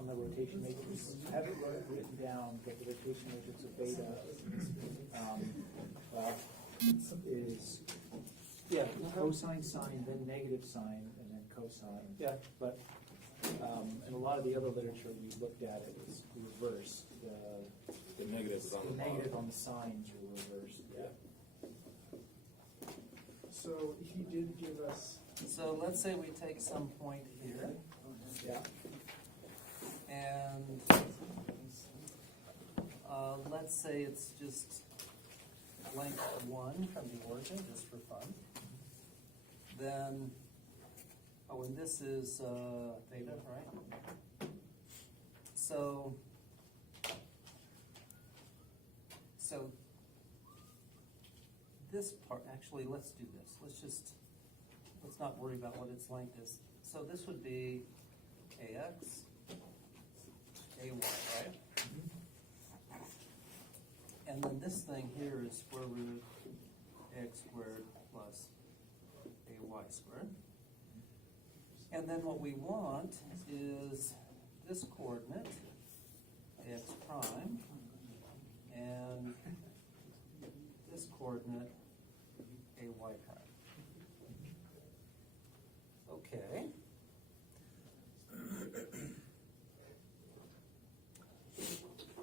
on the rotation matrix. I have it written down, but the rotation matrix of beta is cosine, sine, then negative sine, and then cosine. Yeah. But in a lot of the other literature we looked at, it was reversed. The negative is on the bottom. negative on the signs were reversed. Yeah. So he did give us, So let's say we take some point here, Yeah. and let's say it's just length 1 from the origin, just for fun. Then, oh, and this is theta, right? So this part, actually, let's do this. Let's not worry about what its length is. So this would be AX, AY, right? And then this thing here is square root x squared plus AY squared. And then what we want is this coordinate, AX prime, and this coordinate, AY prime. Okay.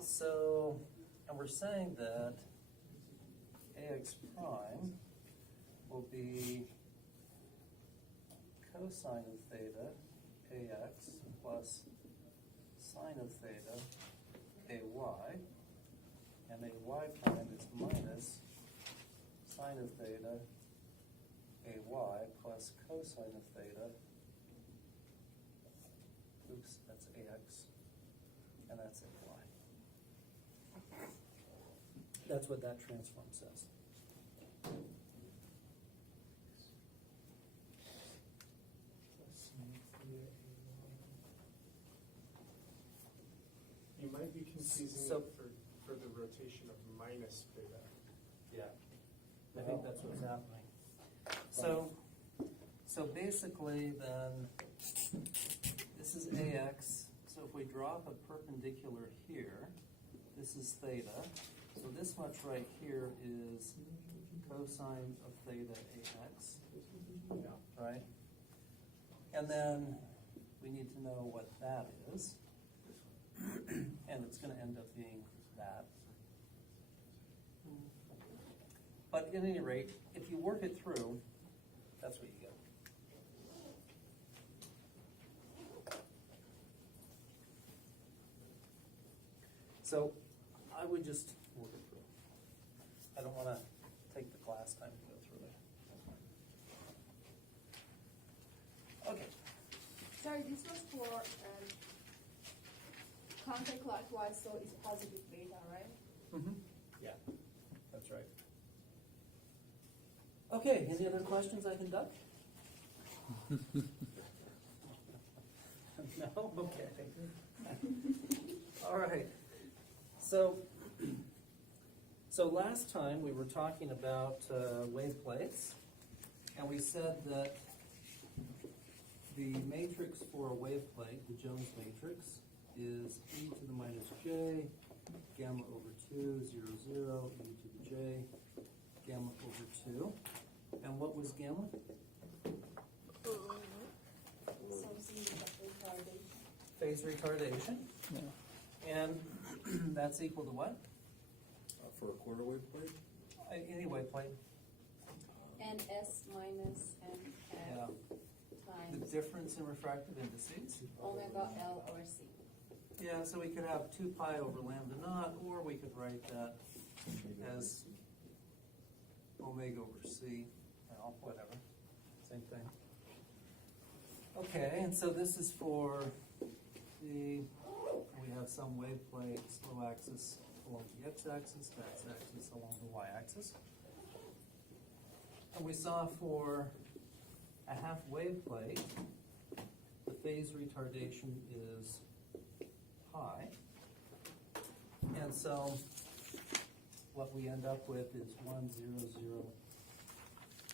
So, and we're saying that AX prime will be cosine of theta AX plus sine of theta AY, and AY prime is minus sine of theta AY plus cosine of theta, oops, that's AX, and that's AY. That's what that transform says. you might be confusing So- it for the rotation of minus beta. Yeah. I think that's what's happening. So basically then, this is AX, so if we drop a perpendicular here, this is theta, so this much right here is cosine of theta AX, right? And then we need to know what that is, and it's gonna end up being that. But at any rate, if you work it through, that's what you get. So I would just work it through. I don't want to take the class time to go through it. Okay. Sorry, this was for counterclockwise, so it's positive beta, right? Mm-hmm. Yeah, that's right. Okay, any other questions I can duck? No? Okay. All right. So last time we were talking about wave plates, and we said that the matrix for a wave plate, the Jones matrix, is e to the minus j, gamma over 2, 0, 0, e to the j, gamma over 2. And what was gamma? Something with retardation. Phase retardation. Yeah. And that's equal to what? For a quarter wave plate? Any wave plate. NS minus Yeah. NF The times difference in refractive indices. omega L over C. Yeah, so we could have 2 pi over lambda naught, or we could write that as omega over C, well, whatever, same thing. Okay, and so this is for we have some wave plate, slow axis along the x-axis, x-axis along the y-axis. And we saw for a half wave plate, the phase retardation is pi. And so what we end up with is 1, 0, 0,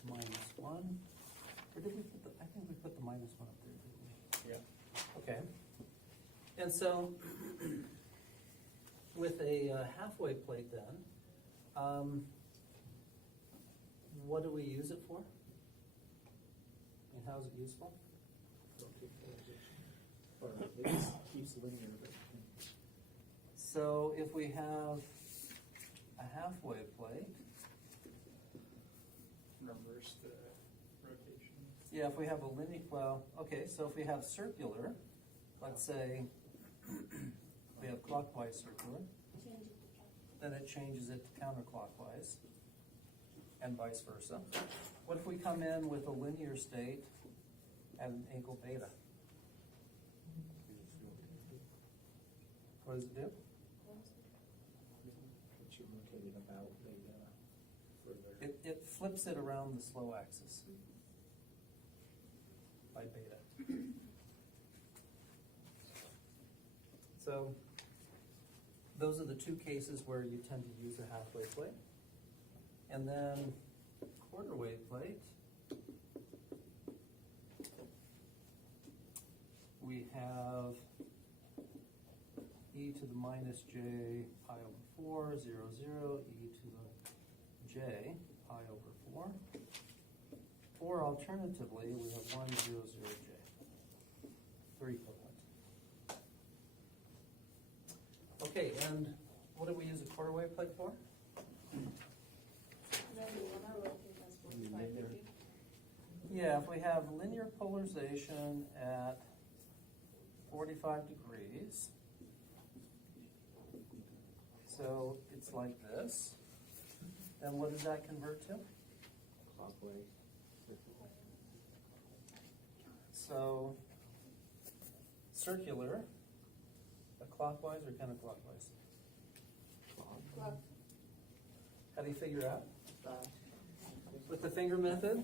minus 1. Or did we put I think we put the minus 1 up there, didn't we? Yeah. Okay. And so, with a halfway plate then, what do we use it for? And how is it useful? Rotate polarization. Or at least keeps linear, but. So if we have a halfway plate, Reverse the rotation. yeah, if we have a linear, well, okay, so if we have circular, let's say we have clockwise circular, Change it to traffic. then it changes it to counterclockwise, and vice versa. What if we come in with a linear state at an angle beta? What does it do? But you rotate it about further. It flips it around the slow axis by beta. So those are the two cases where you tend to use a halfway plate. And then quarter wave plate, we have e to the minus j pi over 4, 0, 0, e to the j pi over 4. Or alternatively, we have 1, 0, 0, j. They're equivalent. Okay, and what do we use a quarter wave plate for? Then you wanna rotate as 45 Linear. degree. Yeah, if we have linear polarization at 45 degrees, so it's like this, then what does that convert to? Clockwise. So, circular, clockwise or counterclockwise? Clock. How do you figure out? With the finger method,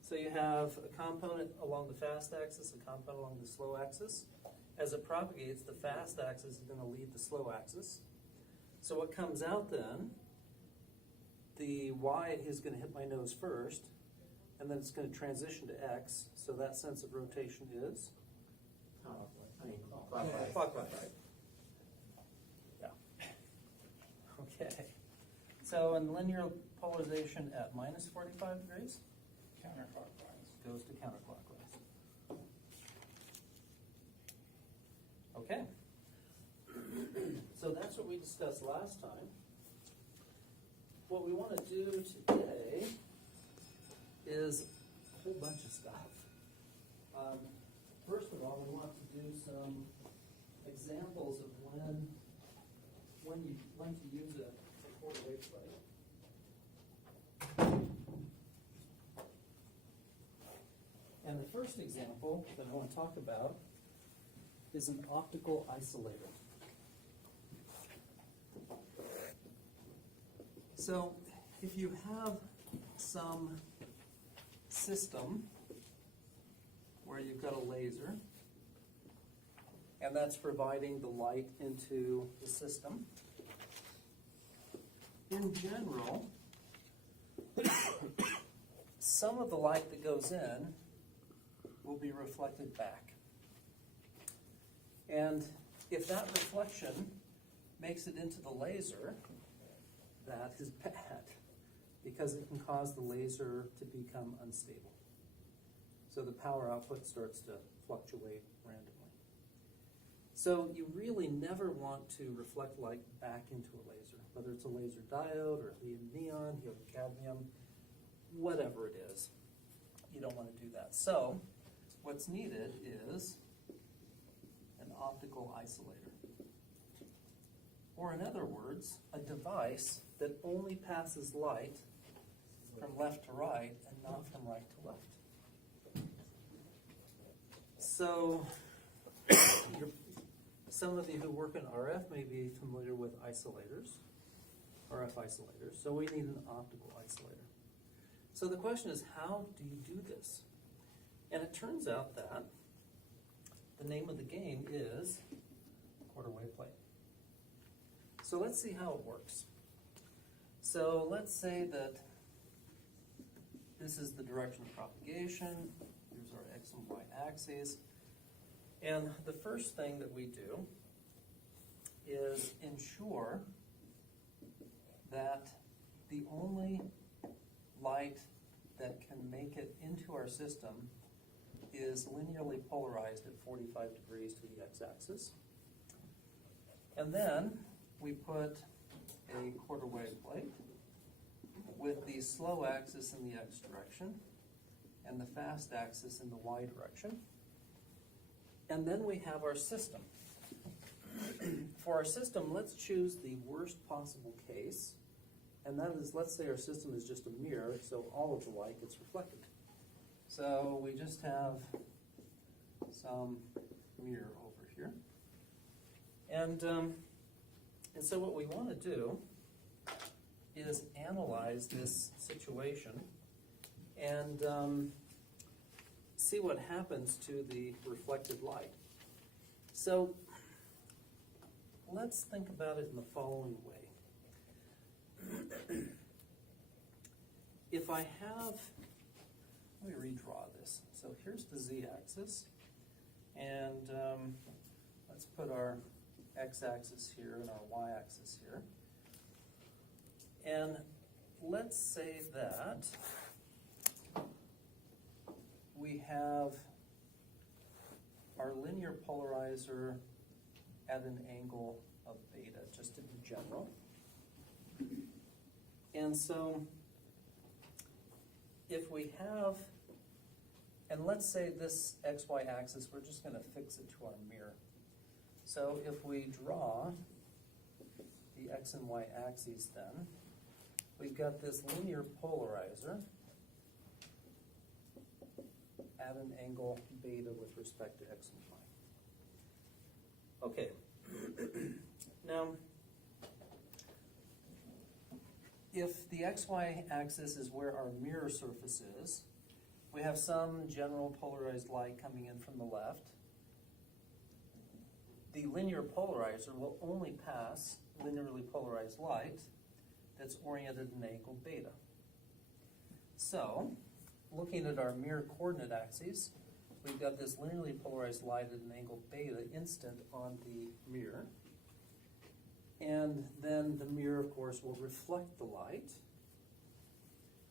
so you have a component along the fast axis, a component along the slow axis. As it propagates, the fast axis is going to lead the slow axis. So what comes out then, the y is going to hit my nose first, and then it's going to transition to x, so that sense of rotation is? Clockwise. Clockwise. Yeah. Okay. So in linear polarization at minus 45 degrees? Counterclockwise. Goes to counterclockwise. Okay. So that's what we discussed last time. What we want to do today is a whole bunch of stuff. First of all, we want to do some examples of when to use a quarter wave plate. And the first example that I want to talk about is an optical isolator. So if you have some system where you've got a laser, and that's providing the light into the system, in general, some of the light that goes in will be reflected back. And if that reflection makes it into the laser, that is bad, because it can cause the laser to become unstable. So the power output starts to fluctuate randomly. So you really never want to reflect light back into a laser, whether it's a laser diode or helium neon, helium cadmium, whatever it is. You don't want to do that. So what's needed is an optical isolator. Or in other words, a device that only passes light from left to right and not from right to left. So, some of you who work in RF may be familiar with isolators, RF isolators. So we need an optical isolator. So the question is, how do you do this? And it turns out that the name of the game is quarter wave plate. So let's see how it works. So let's say that this is the direction of propagation. Here's our X and Y axes. And the first thing that we do is ensure that the only light that can make it into our system is linearly polarized at 45 degrees to the x-axis. And then we put a quarter wave plate with the slow axis in the x direction and the fast axis in the y direction. And then we have our system. For our system, let's choose the worst possible case, and that is, let's say our system is just a mirror, so all of the light gets reflected. So we just have some mirror over here. And so what we want to do is analyze this situation and see what happens to the reflected light. So let's think about it in the following way. If I have, let me redraw this. So here's the z-axis, and let's put our x-axis here and our y-axis here. And let's say that we have our linear polarizer at an angle of beta, just to be general. And so if we have, and let's say this xy axis, we're just going to fix it to our mirror. So if we draw the x and y axes then, we've got this linear polarizer at an angle beta with respect to x and y. Okay. Now, if the xy axis is where our mirror surface is, we have some general polarized light coming in from the left. The linear polarizer will only pass linearly polarized light that's oriented at an angle beta. So, looking at our mirror coordinate axes, we've got this linearly polarized light at an angle beta instant on the mirror. And then the mirror, of course, will reflect the light.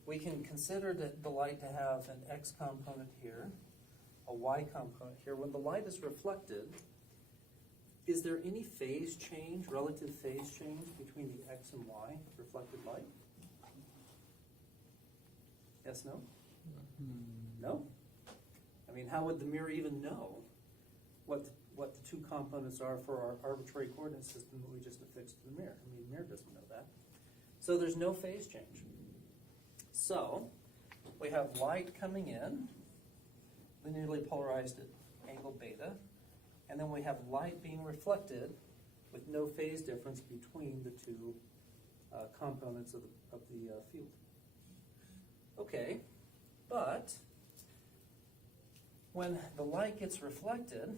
We can consider the light to have an x component here, a y component here. When the light is reflected, is there any phase change, relative phase change between the x and y reflected light? Yes, no? No? I mean, how would the mirror even know what the two components are for our arbitrary coordinate system that we just affixed to the mirror? I mean, the mirror doesn't know that. So there's no phase change. So we have light coming in, linearly polarized at angle beta, and then we have light being reflected with no phase difference between the two components of the field. Okay, but when the light gets reflected,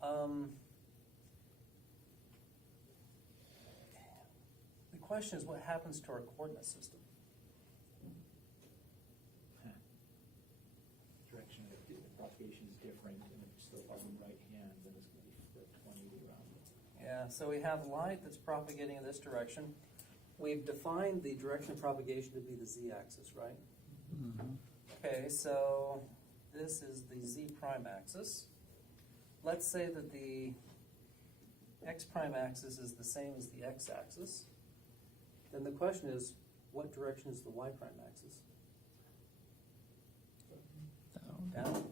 the question is, what happens to our coordinate system? Direction of the propagation is different, and if it's still on the right hand, then it's going to be flipped 180 around. Yeah, so we have light that's propagating in this direction. We've defined the direction of propagation to be the z-axis, right? Mm-hmm. Okay, so this is the z prime axis. Let's say that the x prime axis is the same as the x axis. Then the question is, what direction is the y prime axis? Down.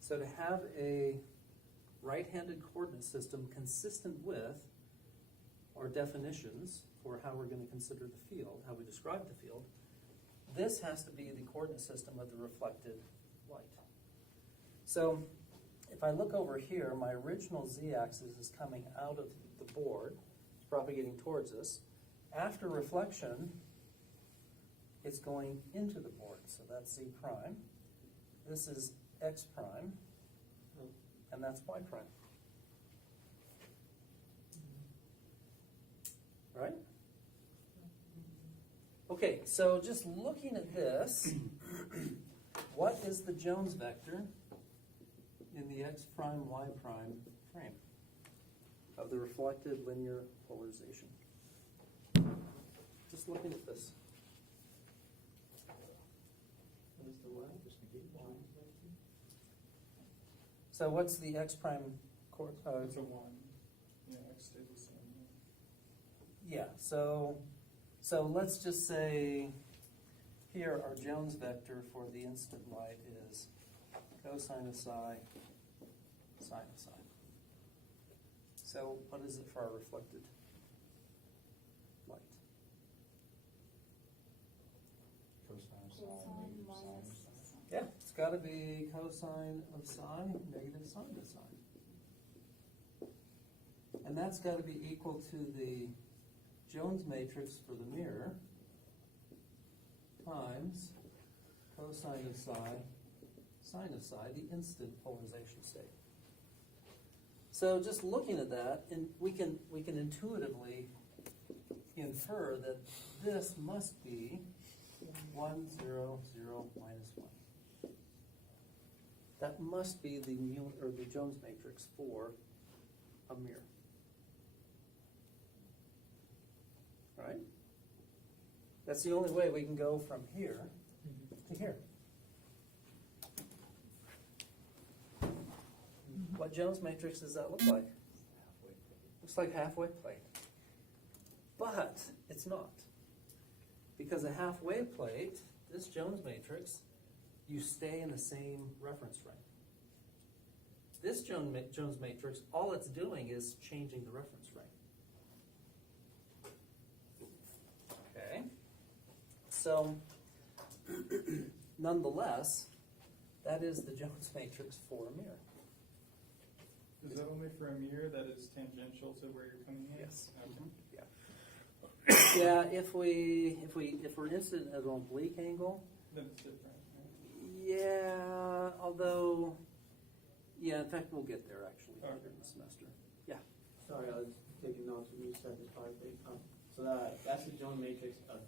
So to have a right-handed coordinate system consistent with our definitions for how we're going to consider the field, how we describe the field, this has to be the coordinate system of the reflected light. So if I look over here, my original z-axis is coming out of the board, it's propagating towards us. After reflection, it's going into the board, so that's z prime. This is x prime, and that's y prime. Right? Okay, so just looking at this, what is the Jones vector in the x prime, y prime frame of the reflected linear polarization? Just looking at this. What is the what? So what's the x prime It's a one, yeah, X stays the same. yeah, so let's just say here our Jones vector for the instant light is cosine of psi, sine of psi. So what is it for our reflected light? Cosine minus sine. Yeah, it's got to be cosine of psi, negative sine of psi. And that's got to be equal to the Jones matrix for the mirror times cosine of psi, sine of psi, the instant polarization state. So just looking at that, and we can intuitively infer that this must be 1, 0, 0, minus 1. That must be the the Jones matrix for a mirror. Right? That's the only way we can go from here to here. What Jones matrix does that look like? Looks like halfway plate. But it's not. Because a halfway plate, this Jones matrix, you stay in the same reference frame. This Jones matrix, all it's doing is changing the reference frame. Okay. So, nonetheless, that is the Jones matrix for a mirror. Is that only for a mirror that is tangential to where you're coming in? Yes. Okay. Yeah, if we're interested at an oblique angle, Then it's different, right? yeah, although, yeah, in fact, we'll get there actually Okay. later in the semester. Yeah. Sorry, I was taking notes when you said this part. So that's the Jones matrix of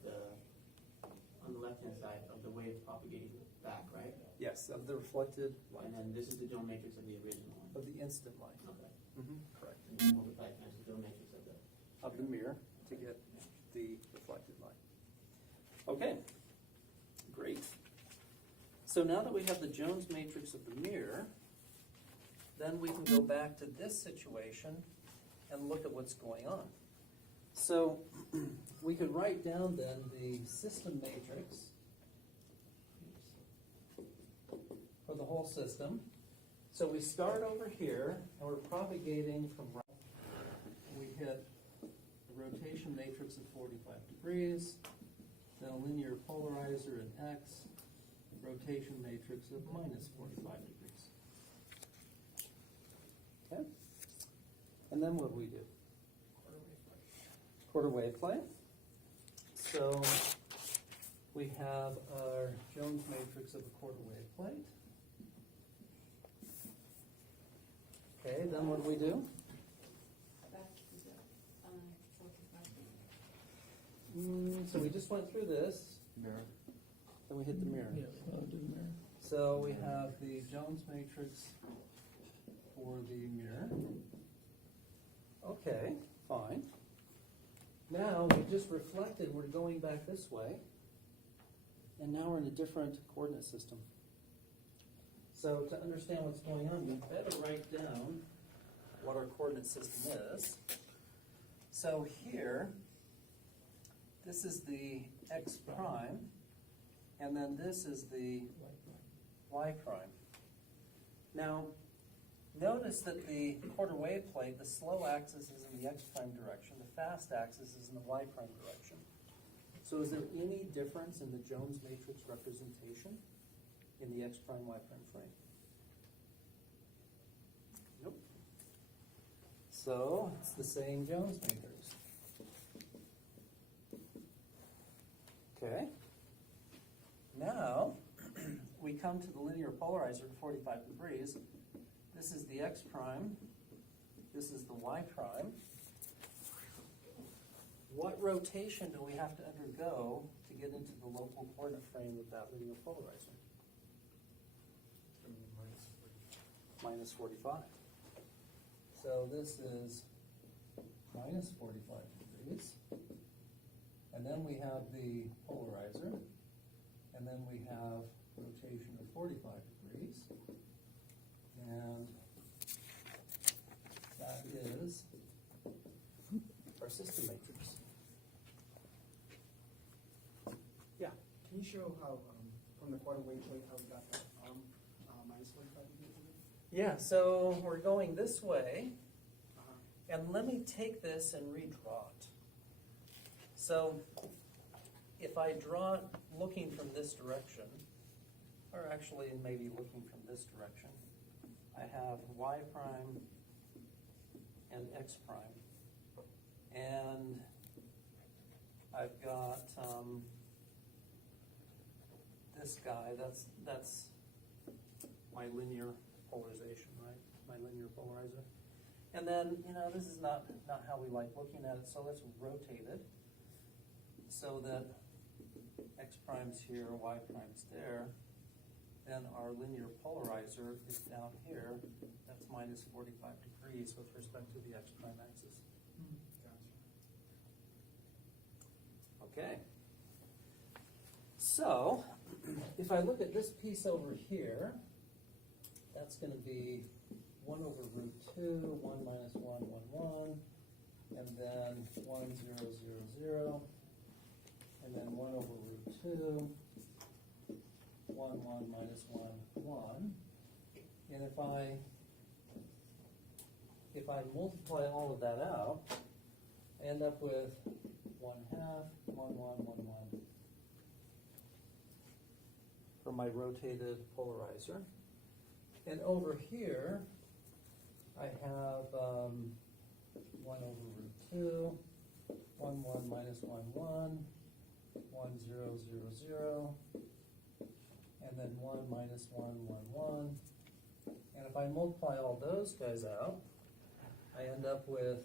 on the left-hand side of the wave propagating back, right? Yes, of the reflected light, And then this is the Jones matrix of the original one. of the instant light. Okay. Correct. And then multiply times the Jones matrix of the. Of the mirror to get the reflected light. Okay, great. So now that we have the Jones matrix of the mirror, then we can go back to this situation and look at what's going on. So we could write down then the system matrix for the whole system. So we start over here and we're propagating from right. We hit a rotation matrix of 45 degrees, then a linear polarizer in X, rotation matrix of minus 45 degrees. Okay? And then what do we do? Quarter wave plane. So we have our Jones matrix of a quarter wave plate. Okay, then what do we do? Back to the 45. So we just went through this. Mirror. Then we hit the mirror. So we have the Jones matrix for the mirror. Okay, fine. Now we just reflected, we're going back this way. And now we're in a different coordinate system. So to understand what's going on, we better write down what our coordinate system is. So here, this is the x prime, and then this is the y prime. Now, notice that the quarter wave plate, the slow axis is in the x prime direction, the fast axis is in the y prime direction. So is there any difference in the Jones matrix representation in the x prime, y prime frame? Nope. So it's the same Jones matrix. Okay. Now we come to the linear polarizer at 45 degrees. This is the x prime. This is the y prime. What rotation do we have to undergo to get into the local coordinate frame of that linear polarizer? minus 45. So this is minus 45 degrees. And then we have the polarizer. And then we have rotation of 45 degrees. And that is our system matrix. Yeah. Can you show how, from the quarter wave plate, how we got that minus 45 degrees? Yeah, so we're going this way. Uh-huh. And let me take this and redraw it. So if I draw it looking from this direction, or actually maybe looking from this direction, I have y prime and x prime. And I've got this guy, that's my linear polarization, right? My linear polarizer. And then, this is not how we like looking at it, so let's rotate it so that x prime's here, y prime's there. Then our linear polarizer is down here. That's minus 45 degrees with respect to the x prime axis. Okay. So, if I look at this piece over here, that's going to be 1 over root 2, 1 minus 1, 1, 1, and then 1, 0, 0, 0, and then 1 over root 2, 1, 1 minus 1, 1. And if I multiply all of that out, I end up with 1 half, 1, 1, 1, 1 for my rotated polarizer. And over here, I have 1 over root 2, 1, 1 minus 1, 1, 1, 0, 0, 0, and then 1 minus 1, 1, 1. And if I multiply all those guys out, I end up with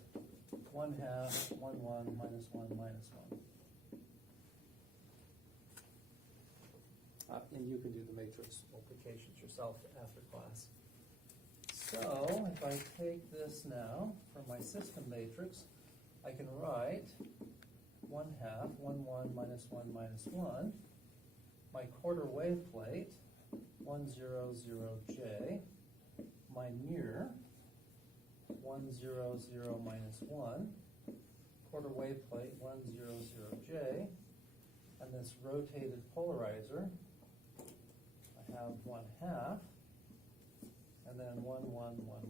1 half, 1, 1, minus 1, minus 1. And you can do the matrix multiplications yourself after class. So if I take this now for my system matrix, I can write 1 half, 1, 1, minus 1, minus 1. My quarter wave plate, 1, 0, 0, j. My mirror, 1, 0, 0, minus 1. Quarter wave plate, 1, 0, 0, j. And this rotated polarizer, I have 1 half, and then 1, 1, 1, 1.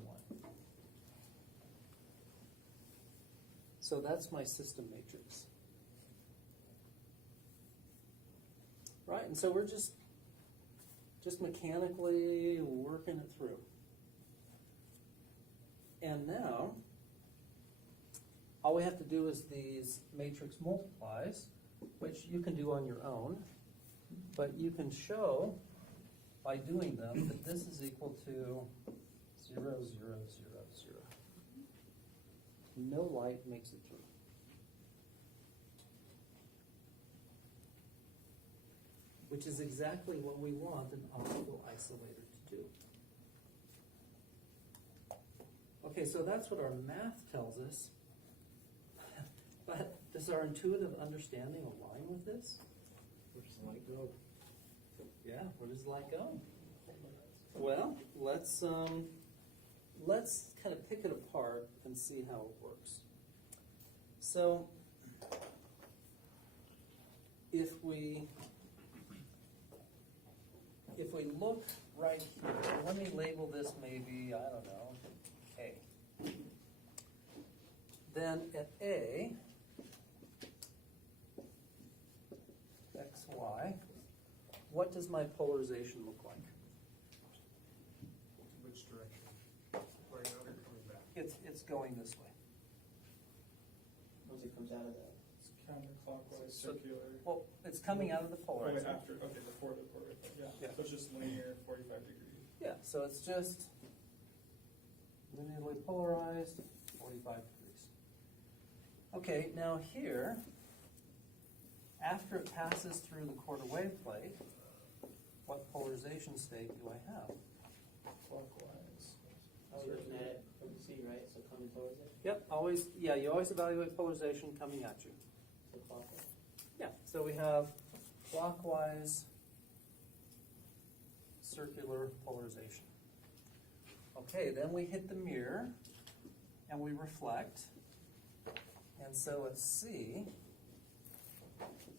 So that's my system matrix. Right, and so we're just mechanically working it through. And now, all we have to do is these matrix multiplies, which you can do on your own, but you can show by doing them that this is equal to 0, 0, 0, 0. No light makes it through. Which is exactly what we want an optical isolator to do. Okay, so that's what our math tells us. But does our intuitive understanding align with this? Where does the light go? Yeah, where does the light go? Well, let's kind of pick it apart and see how it works. So, if we look right here, let me label this maybe, I don't know, A. Then at A, x, y, what does my polarization look like? Which direction? Going out or coming back? It's going this way. Once it comes out of the, It's counterclockwise, So- circular. Well, it's coming out of the Oh, wait, polarizer. after, okay, before the quarter, yeah. Yeah. So it's just linear, 45 degrees. Yeah, so it's just linearly polarized, 45 degrees. Okay, now here, after it passes through the quarter wave plate, what polarization state do I have? Clockwise. polarization? Yep, always, yeah, you always evaluate polarization coming at you. So clockwise. Yeah, so we have clockwise circular polarization. Okay, then we hit the mirror and we reflect. And so at C,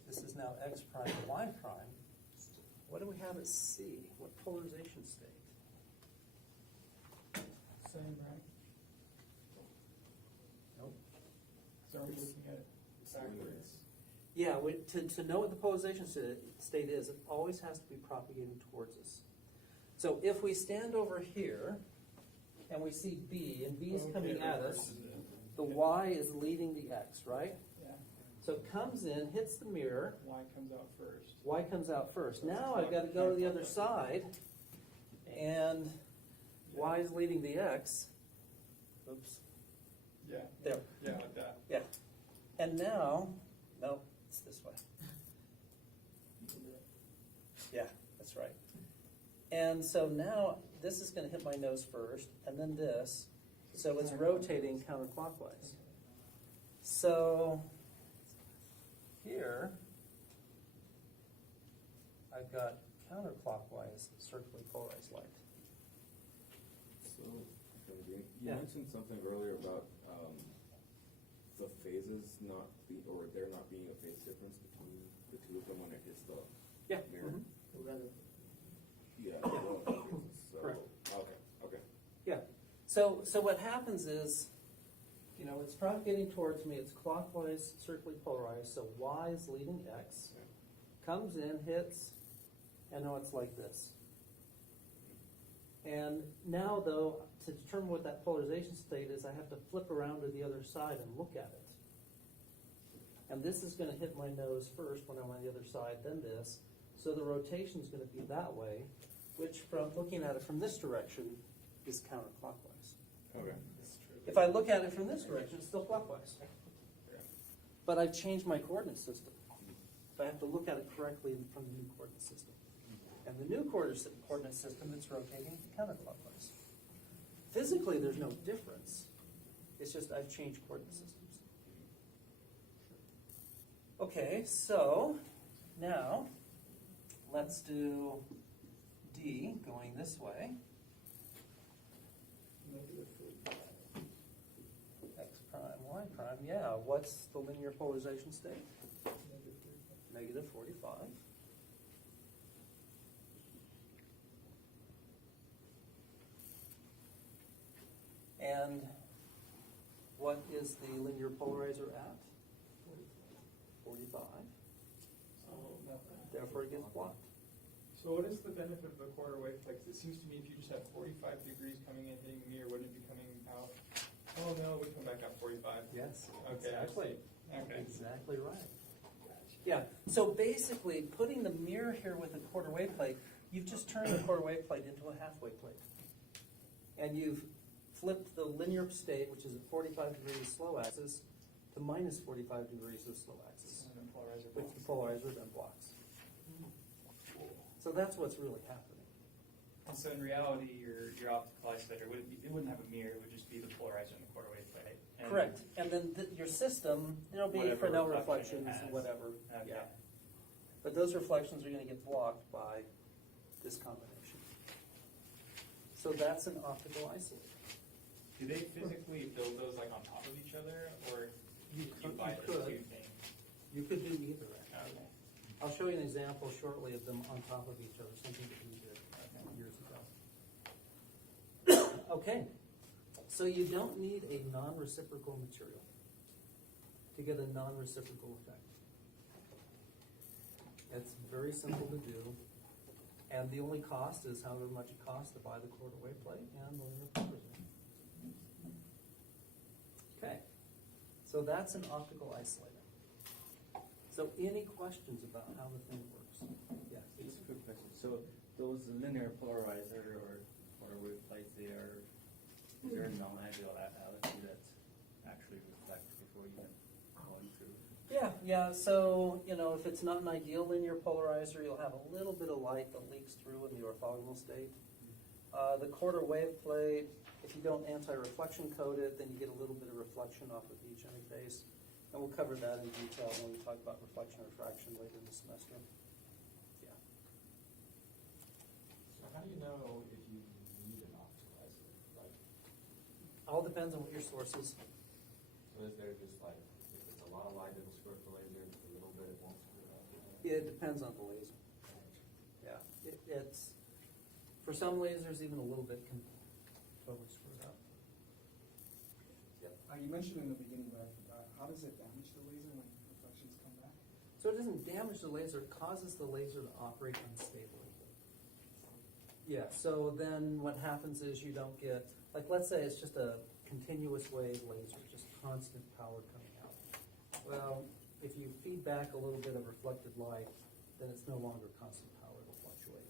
this is now X prime and Y prime. What do we have at C? What polarization state? Same, right? Nope. So are we looking at it backwards? Yeah, to know what the polarization state is, it always has to be propagating towards us. So if we stand over here and we see B, and B is coming Okay, at reverse us, it. the Y is leading the X, right? Yeah, So it comes in, hits the mirror, Y comes out first. Y comes out first. Now I've got to go to the other side, and Y is leading the X. Oops. Yeah, There. yeah, like that. Yeah. And now, no, it's this way. Yeah, that's right. And so now this is going to hit my nose first, and then this. So it's rotating counterclockwise. So here, I've got counterclockwise circularly polarized light. So, you Yeah. mentioned something earlier about the phases not be, or there not being a phase difference between the two of them when it hits the Yeah. mirror. Mhm. Rather, Yeah. Well, so, Correct. Okay. Yeah. So what happens is, it's propagating towards me. It's clockwise, circularly polarized. So Y is leading X, Yeah. comes in, hits, and now it's like this. And now, though, to determine what that polarization state is, I have to flip around to the other side and look at it. And this is going to hit my nose first when I'm on the other side, then this. So the rotation is going to be that way, which from looking at it from this direction is counterclockwise. Okay. If I look at it from this direction, it's still clockwise. But I've changed my coordinate system. So I have to look at it correctly from the new coordinate system. And the new coordinate system, it's rotating counterclockwise. Physically, there's no difference. It's just I've changed coordinate systems. Okay, so now let's do D going this way. X prime, Y prime, yeah. What's the linear polarization state? Negative 45. And what is the linear polarizer at? 45. Therefore it gets blocked. So what is the benefit of the quarter wave plate? 'Cause it seems to me if you just have 45 degrees coming in, hitting the mirror, wouldn't it be coming out? Oh no, we come back up 45. Yes, Okay, I exactly. see. Okay. Exactly right. Yeah, so basically, putting the mirror here with a quarter wave plate, you've just turned the quarter wave plate into a half wave plate. And you've flipped the linear state, which is at 45 degrees slow axis, to minus 45 degrees of slow axis, And then polarizer which the blocks. polarizer then blocks. So that's what's really happening. And so in reality, your optical isolator wouldn't have a mirror, it would just be the polarizer and the quarter wave plate. And- Correct, and then your system, there'll be Whatever for no reflection it reflections and has. whatever, Okay. yeah. But those reflections are gonna get blocked by this combination. So that's an optical isolator. Do they physically build those like on top of each other, or You do could- you buy you the could. two things? You could do either, actually. Okay. I'll show you an example shortly of them on top of each other, something that we did years ago. Okay, so you don't need a non-reciprocal material to get a non-reciprocal effect. It's very simple to do, and the only cost is however much it costs to buy the quarter wave plate and the linear polarizer. Okay, so that's an optical isolator. So any questions about how the thing works? Yes. Just a quick question. So those linear polarizer or wave plates, is there a non-ideal attitude that actually reflects before even going through? Yeah, so, if it's not an ideal linear polarizer, you'll have a little bit of light that leaks through in the orthogonal state. The quarter wave plate, if you don't anti-reflection coat it, then you get a little bit of reflection off of each interface. And we'll cover that in detail when we talk about reflection and refraction later in the semester. Yeah. So how do you know if you need an optimizer? Like, All depends on what your source is. so is there just like, if it's a lot of light, it'll screw up the laser, if it's a little bit, it won't screw it up? It depends on the laser. Yeah, it's, for some lasers, even a little bit can totally screw it up. You mentioned in the beginning, but I forgot, how does it damage the laser when reflections come back? So it doesn't damage the laser, it causes the laser to operate unstably. Yeah, so then what happens is you don't get, like let's say it's just a continuous wave laser, just constant power coming out. Well, if you feed back a little bit of reflected light, then it's no longer constant power, it'll fluctuate.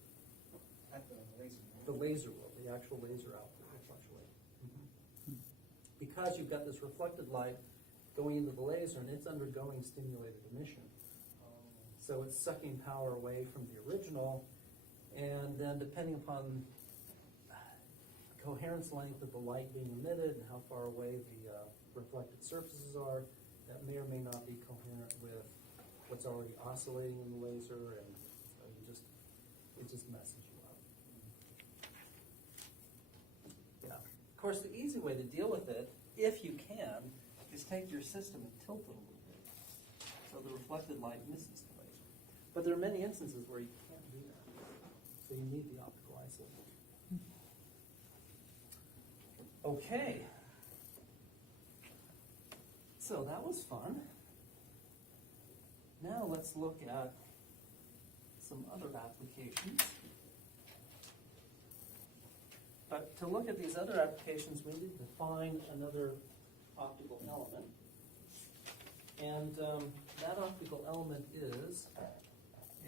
At the laser, right? The laser will, the actual laser output will fluctuate. Because you've got this reflected light going into the laser and it's undergoing stimulated emission. So it's sucking power away from the original, and then depending upon the coherence length of the light being emitted and how far away the reflected surfaces are, that may or may not be coherent with what's already oscillating in the laser, and so it just messes you up. Yeah. Of course, the easy way to deal with it, if you can, is take your system and tilt it a little bit so the reflected light misses the laser. But there are many instances where you can't do that, so you need the optical isolator. Okay. So that was fun. Now let's look at some other applications. But to look at these other applications, we need to define another optical element. And that optical element is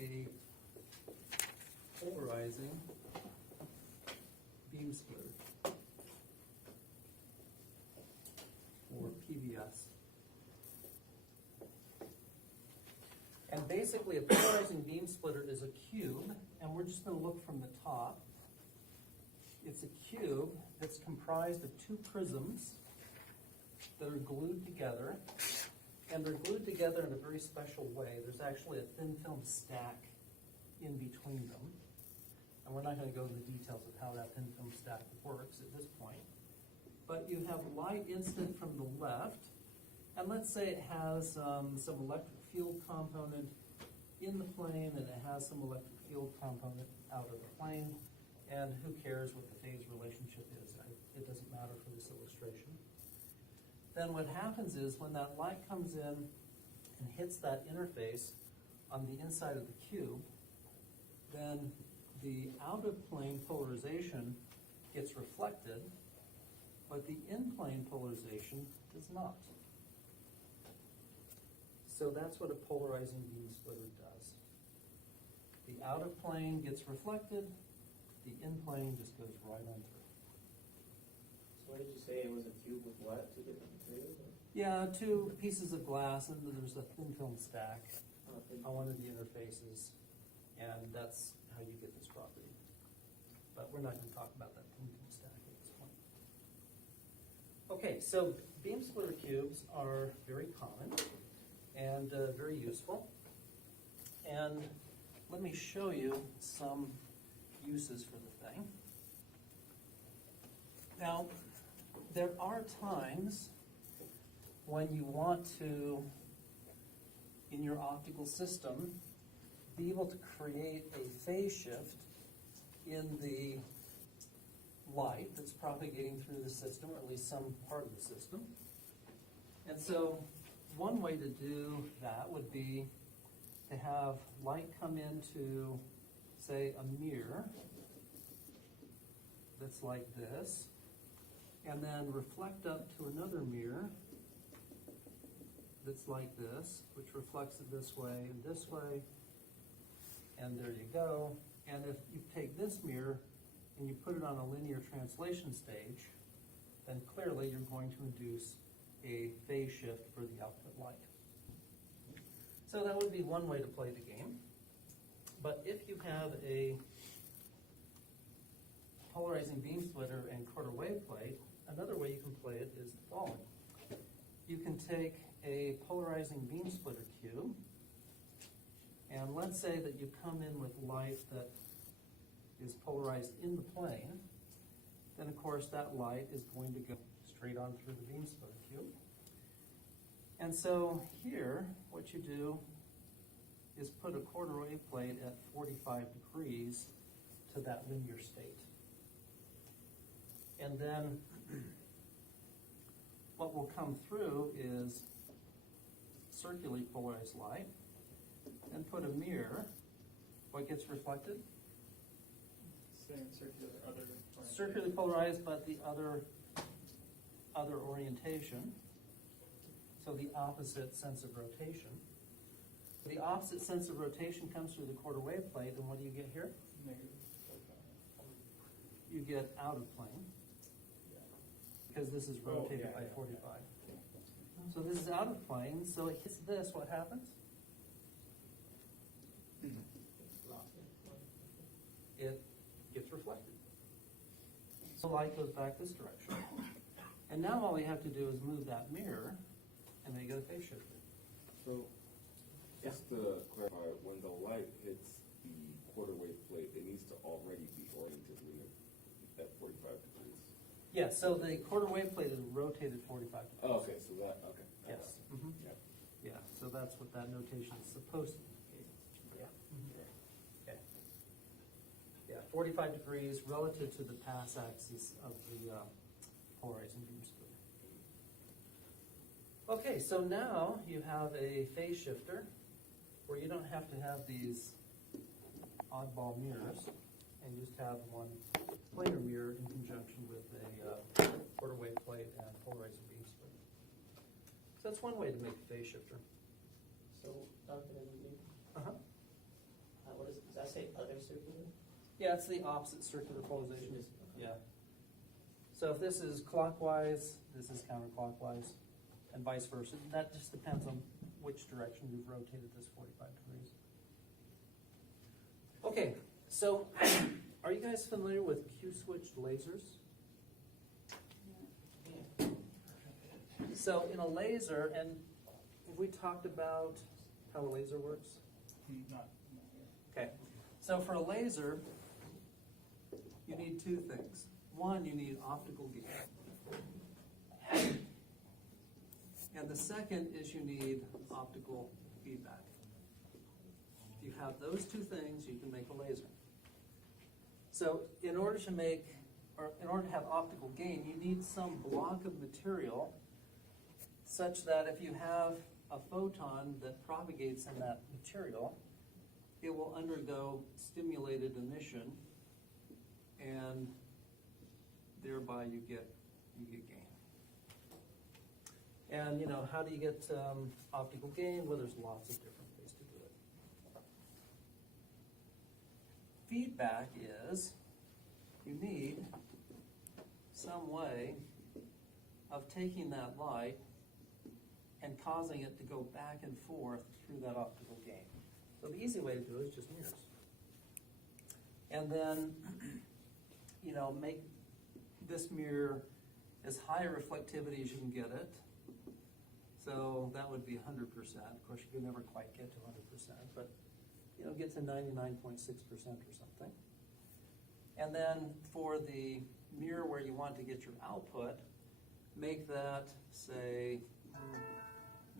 a polarizing beam splitter, or PBS. And basically a polarizing beam splitter is a cube, and we're just going to look from the top. It's a cube that's comprised of two prisms that are glued together, and they're glued together in a very special way. There's actually a thin film stack in between them, and we're not going to go into the details of how that thin film stack works at this point. But you have light incident from the left, and let's say it has some electric field component in the plane, and it has some electric field component out of the plane. And who cares what the phase relationship is? It doesn't matter for this illustration. Then what happens is when that light comes in and hits that interface on the inside of the cube, then the out-of-plane polarization gets reflected, but the in-plane polarization does not. So that's what a polarizing beam splitter does. The out-of-plane gets reflected, the in-plane just goes right on through. So what did you say, it was a cube with what, two different materials? Yeah, two pieces of glass, and then there's a thin film stack Okay. on one of the interfaces, and that's how you get this property. But we're not going to talk about that thin film stack at this point. Okay, so beam splitter cubes are very common and very useful. And let me show you some uses for the thing. Now, there are times when you want to, in your optical system, be able to create a phase shift in the light that's propagating through the system, or at least some part of the system. And so one way to do that would be to have light come into, say, a mirror that's like this, and then reflect up to another mirror that's like this, which reflects it this way and this way, and there you go. And if you take this mirror and you put it on a linear translation stage, then clearly you're going to induce a phase shift for the output light. So that would be one way to play the game. But if you have a polarizing beam splitter and quarter wave plate, another way you can play it is the following. You can take a polarizing beam splitter cube, and let's say that you come in with light that is polarized in the plane, then of course that light is going to go straight on through the beam splitter cube. And so here, what you do is put a quarter wave plate at 45 degrees to that linear state. And then what will come through is circularly polarized light, and put a mirror. What gets reflected? Same circular other. Circularly polarized, but the other orientation. So the opposite sense of rotation. The opposite sense of rotation comes through the quarter wave plate, and what do you get here? Negative. You get out of plane, because this is rotated by 45. So this is out of plane, so it hits this, what happens? It gets reflected. So light goes back this direction. And now all we have to do is move that mirror, and then you get a phase shifter. So, just to clarify, when the light hits the quarter wave plate, it needs to already be oriented at 45 degrees. Yeah, so the quarter wave plate is rotated 45 degrees. Oh, okay, so that, okay. Yes. Yeah. Yeah, so that's what that notation is supposed to indicate. Yeah. Okay. Yeah, 45 degrees relative to the pass axis of the polarizing beam splitter. Okay, so now you have a phase shifter where you don't have to have these oddball mirrors, and you just have one planar mirror in conjunction with a quarter wave plate and polarizing beam splitter. So that's one way to make a phase shifter. So, Dr. Emily, Uh-huh. what does that say, other circular? Yeah, it's the opposite circular polarization. Yeah. So if this is clockwise, this is counterclockwise, and vice versa. That just depends on which direction you've rotated this 45 degrees. Okay, so are you guys familiar with Q-switched lasers? So in a laser, and we talked about how a laser works? Not Okay, so for a laser, you need two things. One, you need optical gain. And the second is you need optical feedback. If you have those two things, you can make a laser. So in order to have optical gain, you need some block of material such that if you have a photon that propagates in that material, it will undergo stimulated emission, and thereby you get gain. And how do you get optical gain? Well, there's lots of different ways to do it. Feedback is you need some way of taking that light and causing it to go back and forth through that optical gain. So the easy way to do it is just mirrors. And then, make this mirror as high a reflectivity as you can get it. So that would be 100%. Of course, you can never quite get to 100%, but get to 99.6% or something. And then for the mirror where you want to get your output, make that, say,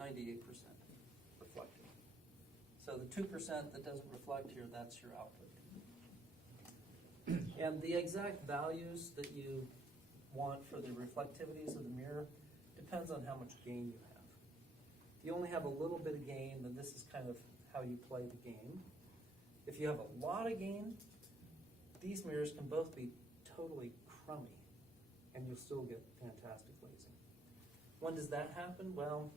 98% reflective. So the 2% that doesn't reflect here, that's your output. And the exact values that you want for the reflectivities of the mirror depends on how much gain you have. If you only have a little bit of gain, then this is kind of how you play the game. If you have a lot of gain, these mirrors can both be totally crummy, and you'll still get fantastic lasing. When does that happen? Well,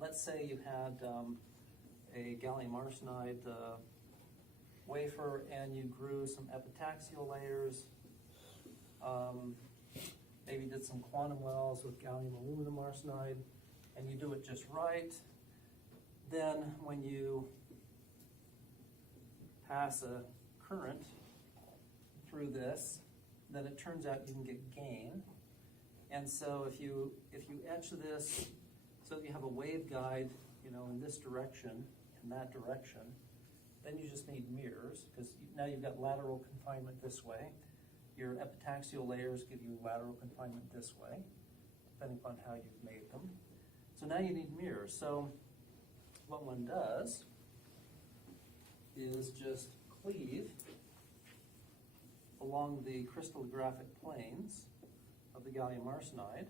let's say you had a gallium arsenide wafer, and you grew some epitaxial layers, maybe did some quantum wells with gallium aluminum arsenide, and you do it just right. Then when you pass a current through this, then it turns out you can get gain. And so if you etch this, so if you have a waveguide, in this direction, in that direction, then you just need mirrors, because now you've got lateral confinement this way. Your epitaxial layers give you lateral confinement this way, depending upon how you've made them. So now you need mirrors. So what one does is just cleave along the crystallographic planes of the gallium arsenide,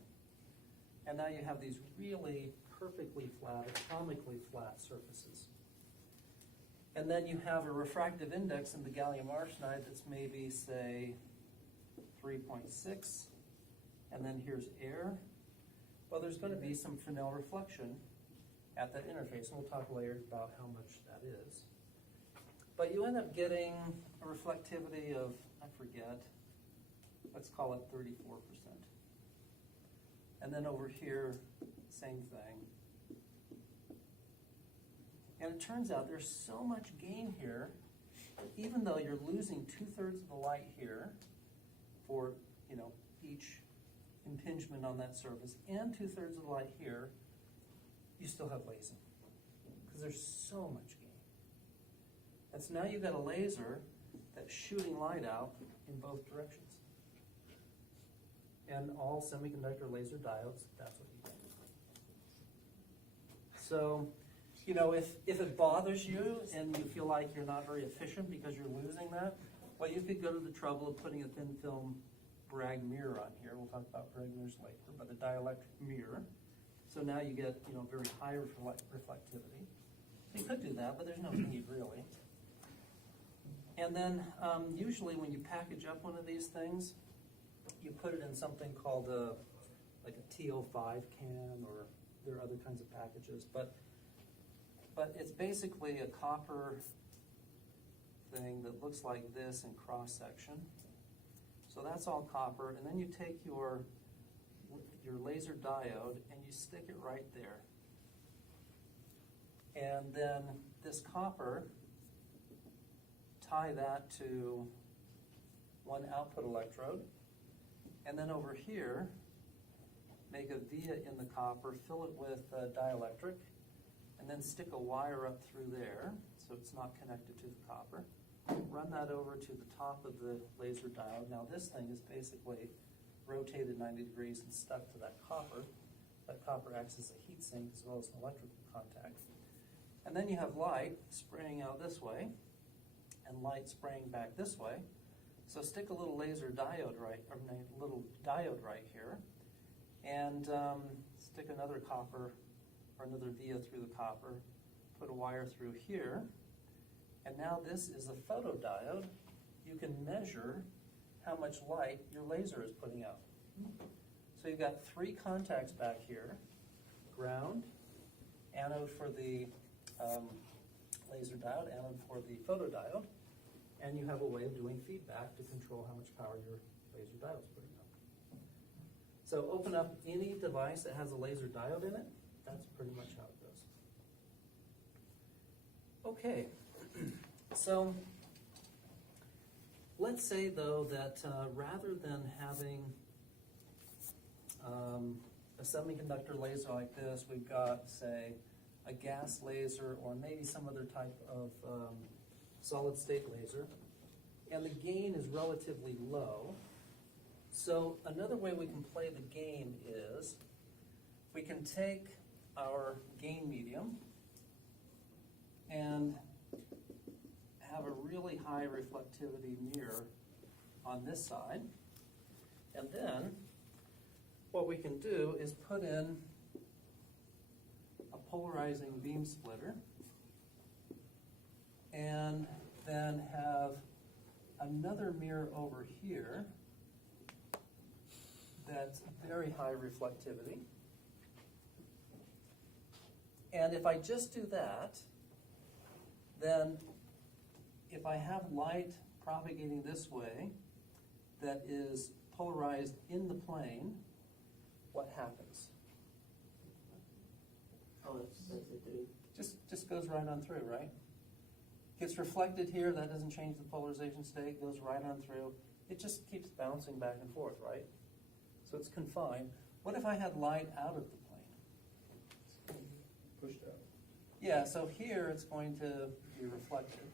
and now you have these really perfectly flat, atomically flat surfaces. And then you have a refractive index in the gallium arsenide that's maybe, say, 3.6, and then here's air. Well, there's going to be some Fresnel reflection at that interface, and we'll talk later about how much that is. But you end up getting a reflectivity of, I forget, let's call it 34%. And then over here, same thing. And it turns out there's so much gain here, even though you're losing 2/3 of the light here for each impingement on that surface, and 2/3 of the light here, you still have lasing, because there's so much gain. And so now you've got a laser that's shooting light out in both directions. And all semiconductor laser diodes, that's what you get. So, if it bothers you and you feel like you're not very efficient because you're losing that, well, you could go to the trouble of putting a thin film Bragg mirror on here. We'll talk about Bragg mirrors later, but a dielectric mirror. So now you get, very high reflectivity. You could do that, but there's no need really. And then usually when you package up one of these things, you put it in something called like a TO5 can, or there are other kinds of packages, but it's basically a copper thing that looks like this in cross section. So that's all copper, and then you take your laser diode and you stick it right there. And then this copper, tie that to one output electrode, and then over here, make a via in the copper, fill it with dielectric, and then stick a wire up through there, so it's not connected to the copper. Run that over to the top of the laser diode. Now this thing is basically rotated 90 degrees and stuck to that copper. That copper acts as a heat sink as well as an electrical contact. And then you have light spraying out this way, and light spraying back this way. So stick a little laser diode right here, and stick another copper or another via through the copper. Put a wire through here, and now this is a photodiode. You can measure how much light your laser is putting out. So you've got 3 contacts back here: ground, anode for the laser diode, anode for the photodiode. And you have a way of doing feedback to control how much power your laser diode is putting out. So open up any device that has a laser diode in it. That's pretty much how it goes. Okay, so let's say though that rather than having a semiconductor laser like this, we've got, say, a gas laser or maybe some other type of solid state laser, and the gain is relatively low. So another way we can play the game is we can take our gain medium and have a really high reflectivity mirror on this side, and then what we can do is put in a polarizing beam splitter, and then have another mirror over here that's very high reflectivity. And if I just do that, then if I have light propagating this way that is polarized in the plane, what happens? Oh, that's it, dude. Just goes right on through, right? Gets reflected here, that doesn't change the polarization state, goes right on through. it just keeps bouncing back and forth, right? So it's confined. What if I had light out of the plane? Pushed out. Yeah, so here it's going to be reflected.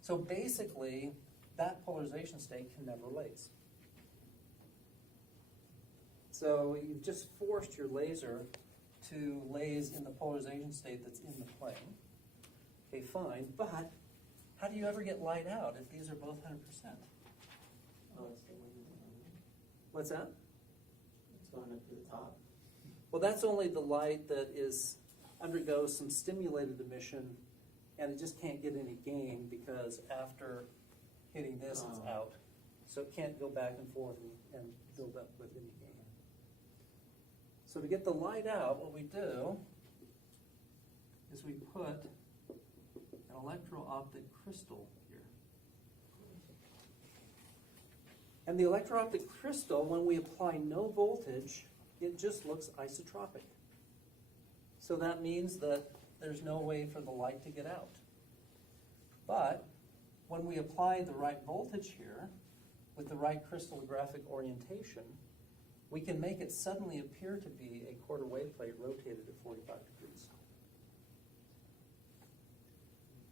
So basically, that polarization state can never laze. So you've just forced your laser to laze in the polarization state that's in the plane. Okay, fine, but how do you ever get light out if these are both 100%? Oh, it's the window. What's that? It's going up to the top. Well, that's only the light that undergoes some stimulated emission, and it just can't get any gain because after hitting this, it's Oh. out. So it can't go back and forth and build up with any gain. So to get the light out, what we do is we put an electro-optic crystal here. And the electro-optic crystal, when we apply no voltage, it just looks isotropic. So that means that there's no way for the light to get out. But when we apply the right voltage here, with the right crystallographic orientation, we can make it suddenly appear to be a quarter wave plate rotated at 45 degrees.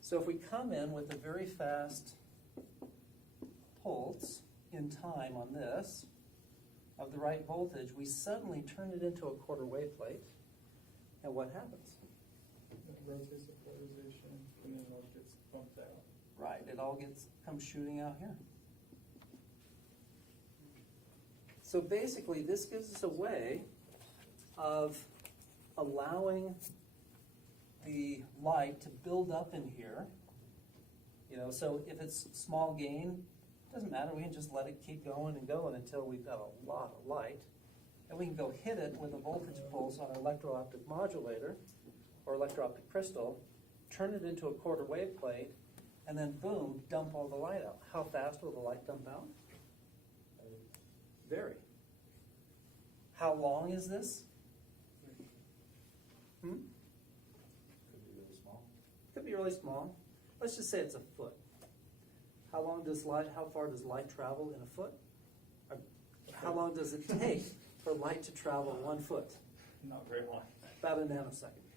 So if we come in with a very fast pulse in time on this, of the right voltage, we suddenly turn it into a quarter wave plate, and what happens? It rotates the polarization, and then it all gets bumped out. Right, it all comes shooting out here. So basically, this gives us a way of allowing the light to build up in here. You know, so if it's small gain, doesn't matter, we can just let it keep going and going until we've got a lot of light. And we can go hit it with a voltage pulse on an electro-optic modulator or electro-optic crystal, turn it into a quarter wave plate, and then boom, dump all the light out. How fast will the light dump out? Very. How long is this? Could be really small. Could be really small. Let's just say it's a foot. How far does light travel in a foot? Or how long does it take for light to travel 1 foot? Not very long. About a nanosecond.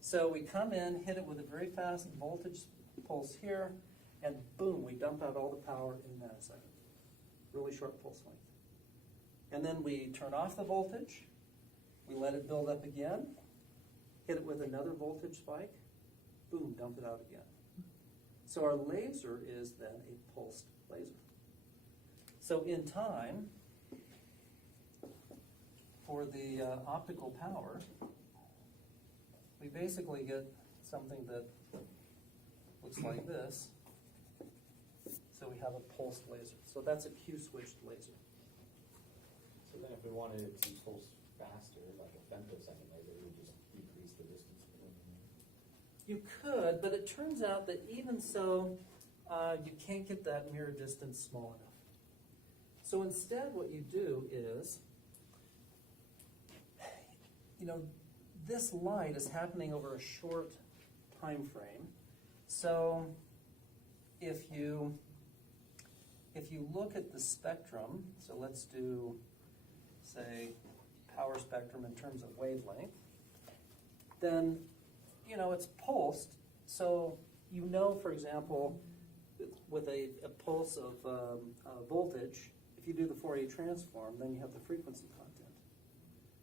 So we come in, hit it with a very fast voltage pulse here, and boom, we dump out all the power in a nanosecond. Really short pulse length. And then we turn off the voltage, we let it build up again, hit it with another voltage spike, boom, dump it out again. So our laser is then a pulsed laser. So in time, for the optical power, we basically get something that looks like this. So we have a pulsed laser. So that's a Q-switched laser. So then if we wanted it to pulse faster, like a femtosecond laser, we would just decrease the distance between them. You could, but it turns out that even so, you can't get that mirror distance small enough. So instead what you do is, you know, this light is happening over a short time frame. So if you look at the spectrum, so let's do, say, power spectrum in terms of wavelength, then, you know, it's pulsed. So you know, for example, with a pulse of voltage, if you do the Fourier transform, then you have the frequency content.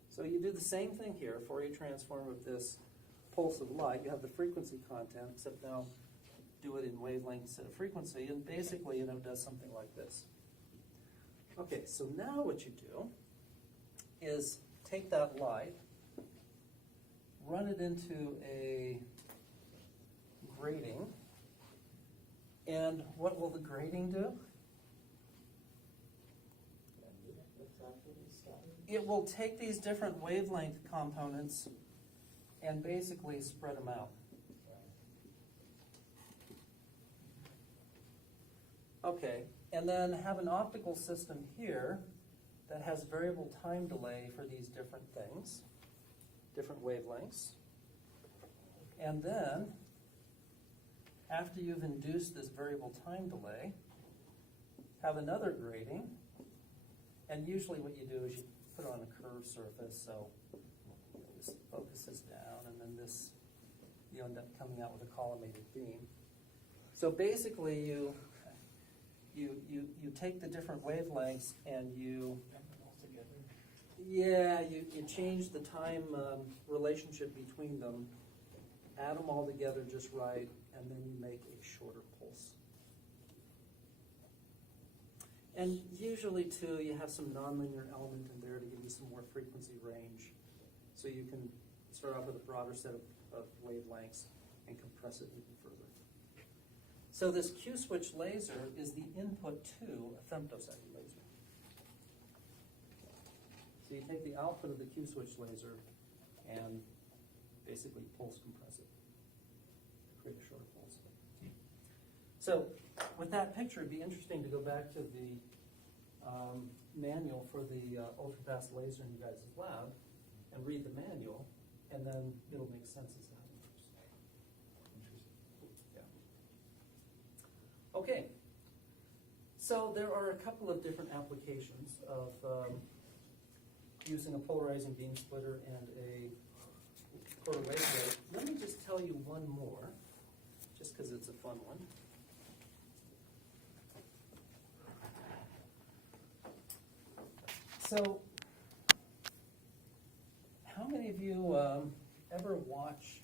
So you do the same thing here, Fourier transform of this pulse of light, you have the frequency content, except now do it in wavelength instead of frequency, and basically, you know, it does something like this. Okay, so now what you do is take that light, run it into a grating, and what will the grating do? It will take these different wavelength components and basically spread them out. Okay, and then have an optical system here that has variable time delay for these different things, different wavelengths. And then, after you've induced this variable time delay, have another grating, and usually what you do is you put it on a curved surface, so this focuses down, and then this, you end up coming out with a collimated beam. So basically you take the different wavelengths and you change the time relationship between them, add them all together just right, and then you make a shorter pulse. And usually too, you have some nonlinear element in there to give you some more frequency range. So you can start off with a broader set of wavelengths and compress it even further. So this Q-switch laser is the input to a femtosecond laser. So you take the output of the Q-switch laser and basically pulse compress it, create a shorter pulse. So with that picture, it'd be interesting to go back to the manual for the ultrafast laser in you guys' lab and read the manual, and then it'll make sense as to how it works. Yeah. Okay. So there are a couple of different applications of using a polarizing beam splitter and a quarter wave plate. Let me just tell you one more, just because it's a fun one. So, how many of you ever watch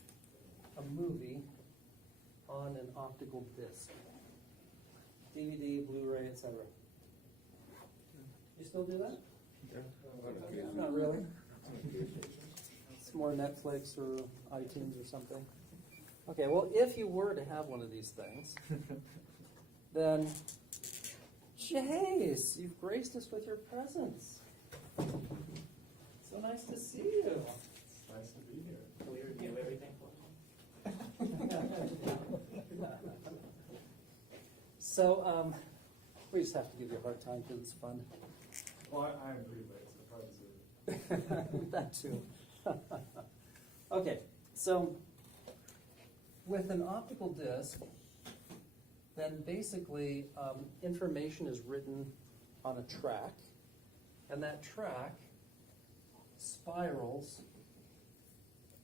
a movie on an optical disc? DVD, Blu-ray, etc. You still do that? Not really. It's more Netflix or iTunes or something. Okay, well, if you were to have one of these things, then, Jace, you've graced us with your presence. So nice to see you. It's nice to be here. Can we review everything for So, we just have to give you a hard time because it's fun. Well, I am pretty late, so probably That too. Okay, so with an optical disc, then basically information is written on a track, and that track spirals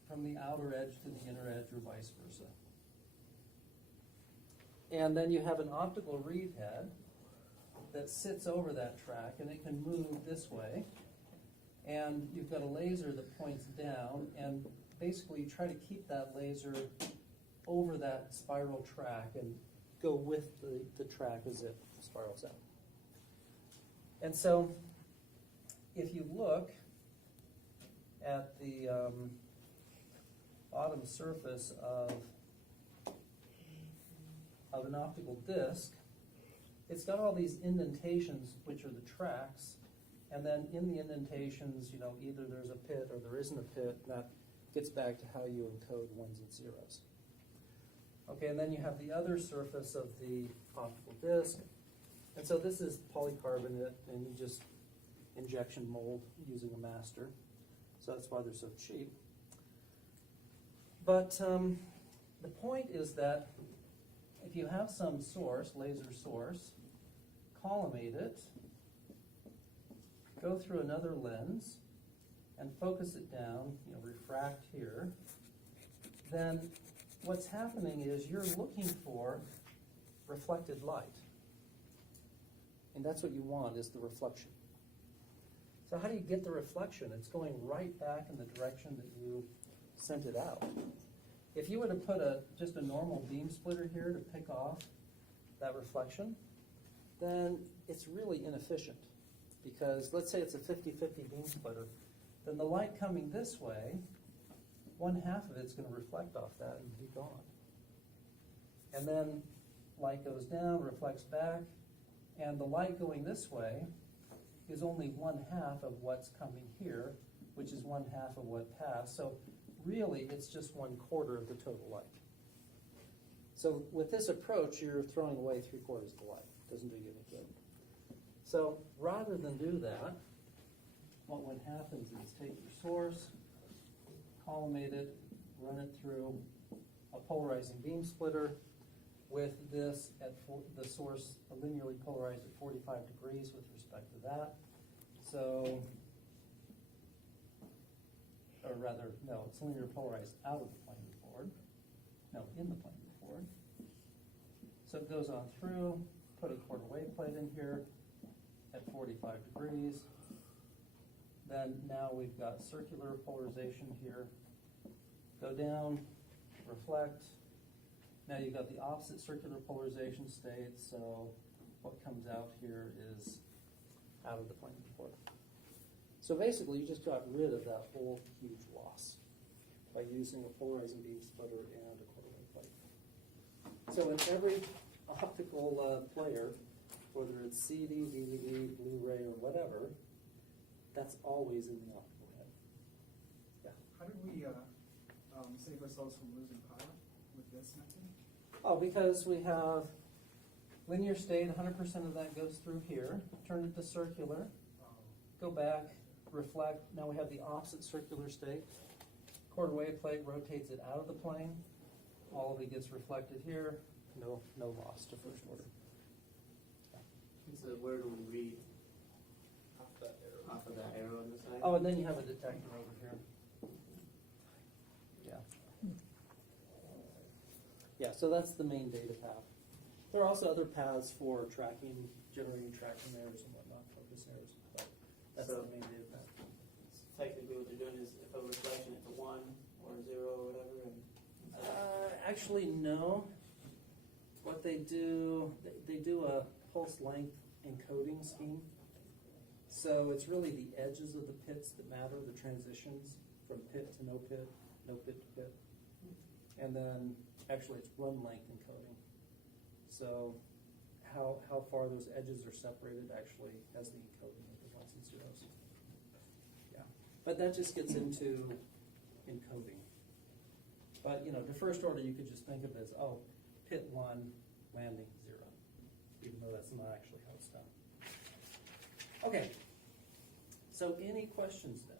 from the outer edge to the inner edge or vice versa. And then you have an optical read head that sits over that track, and it can move this way. And you've got a laser that points down, and basically you try to keep that laser over that spiral track and go with the track as it spirals out. And so if you look at the bottom surface of an optical disc, it's got all these indentations, which are the tracks, and then in the indentations, either there's a pit or there isn't a pit, and that gets back to how you encode ones and zeros. Okay, and then you have the other surface of the optical disc, and so this is polycarbonate, and you just injection mold using a master, so that's why they're so cheap. But the point is that if you have some source, laser source, collimate it, go through another lens, and focus it down, refract here, then what's happening is you're looking for reflected light. And that's what you want, is the reflection. So how do you get the reflection? It's going right back in the direction that you sent it out. If you were to put just a normal beam splitter here to pick off that reflection, then it's really inefficient. Because let's say it's a 50-50 beam splitter, then the light coming this way, one half of it's going to reflect off that and be gone. And then light goes down, reflects back, and the light going this way is only one half of what's coming here, which is one half of what passed. So really, it's just 1/4 of the total light. So with this approach, you're throwing away 3/4 of the light. Doesn't do you any good. So rather than do that, what happens is take your source, collimate it, run it through a polarizing beam splitter, with this at the source linearly polarized at 45 degrees with respect to that. So, or rather, no, it's linearly polarized out of the plane of the board. No, in the plane of the board. So it goes on through, put a quarter wave plate in here at 45 degrees. Then now we've got circular polarization here. Go down, reflect. Now you've got the opposite circular polarization state, so what comes out here is out of the plane of the board. So basically you just got rid of that whole huge loss by using a polarizing beam splitter and a quarter wave plate. So in every optical player, whether it's CD, DVD, Blu-ray, or whatever, that's always in the optical head. Yeah. How did we save ourselves from losing power with this method? Oh, because we have linear state, 100% of that goes through here, turn it to circular, go back, reflect. Now we have the opposite circular state. Quarter wave plate rotates it out of the plane. All of it gets reflected here. No loss to first order. So where do we read Off that arrow. off of that arrow on the side? Oh, and then you have a detector over here. Yeah. Yeah, so that's the main data path. There are also other paths for tracking, generating tracking errors and whatnot, focus errors, but that's So- the main data path. Technically what they're doing is if a reflection it's a 1 or a 0 or whatever. And Actually, no. What they do, they do a pulse length encoding scheme. So it's really the edges of the pits that matter, the transitions from pit to no pit to pit. And then actually it's run length encoding. So how far those edges are separated actually has the encoding of the ones and zeros. Yeah. But that just gets into encoding. But to first order you could just think of it as, oh, pit 1, landing 0, even though that's not actually how it's done. Okay, so any questions then?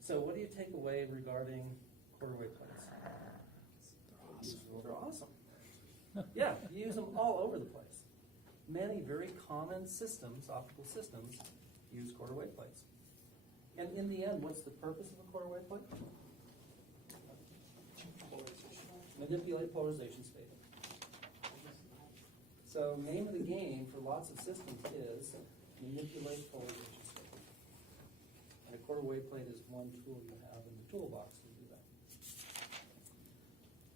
So what do you take away regarding quarter wave plates? They're awesome. Yeah, you use them all over the place. Many very common systems, optical systems, use quarter wave plates. And in the end, what's the purpose of a quarter wave plate? Manipulate polarization state. So name of the game for lots of systems is manipulate polarization state. And a quarter wave plate is one tool you have in the toolbox to do that.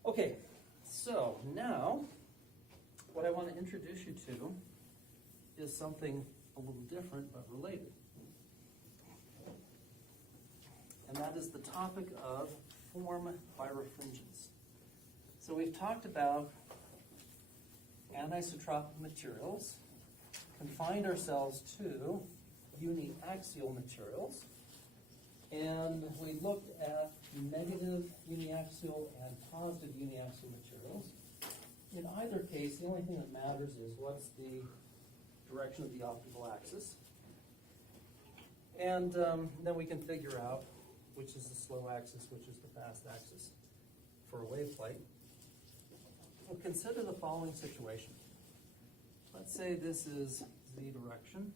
Okay, so now what I want to introduce you to is something a little different but related. And that is the topic of form birefringence. So we've talked about anisotropic materials, confined ourselves to uniaxial materials, and we looked at negative uniaxial and positive uniaxial materials. In either case, the only thing that matters is what's the direction of the optical axis. And then we can figure out which is the slow axis, which is the fast axis for a wave plate. Well, consider the following situation. Let's say this is z direction,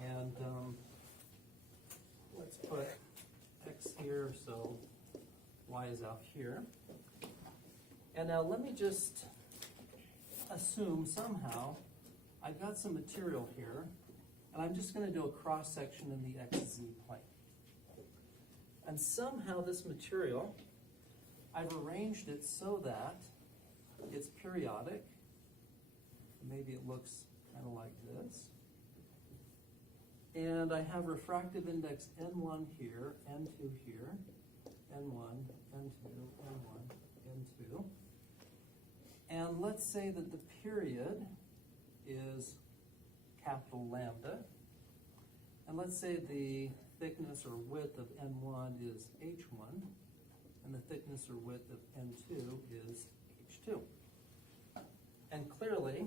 and let's put x here, so y is out here. And now let me just assume somehow I've got some material here, and I'm just going to do a cross section in the xz plane. And somehow this material, I've arranged it so that it's periodic. Maybe it looks kind of like this. And I have refractive index N1 here, N2 here, N1, N2, N1, N2. And let's say that the period is capital lambda. And let's say the thickness or width of N1 is H1, and the thickness or width of N2 is H2. And clearly,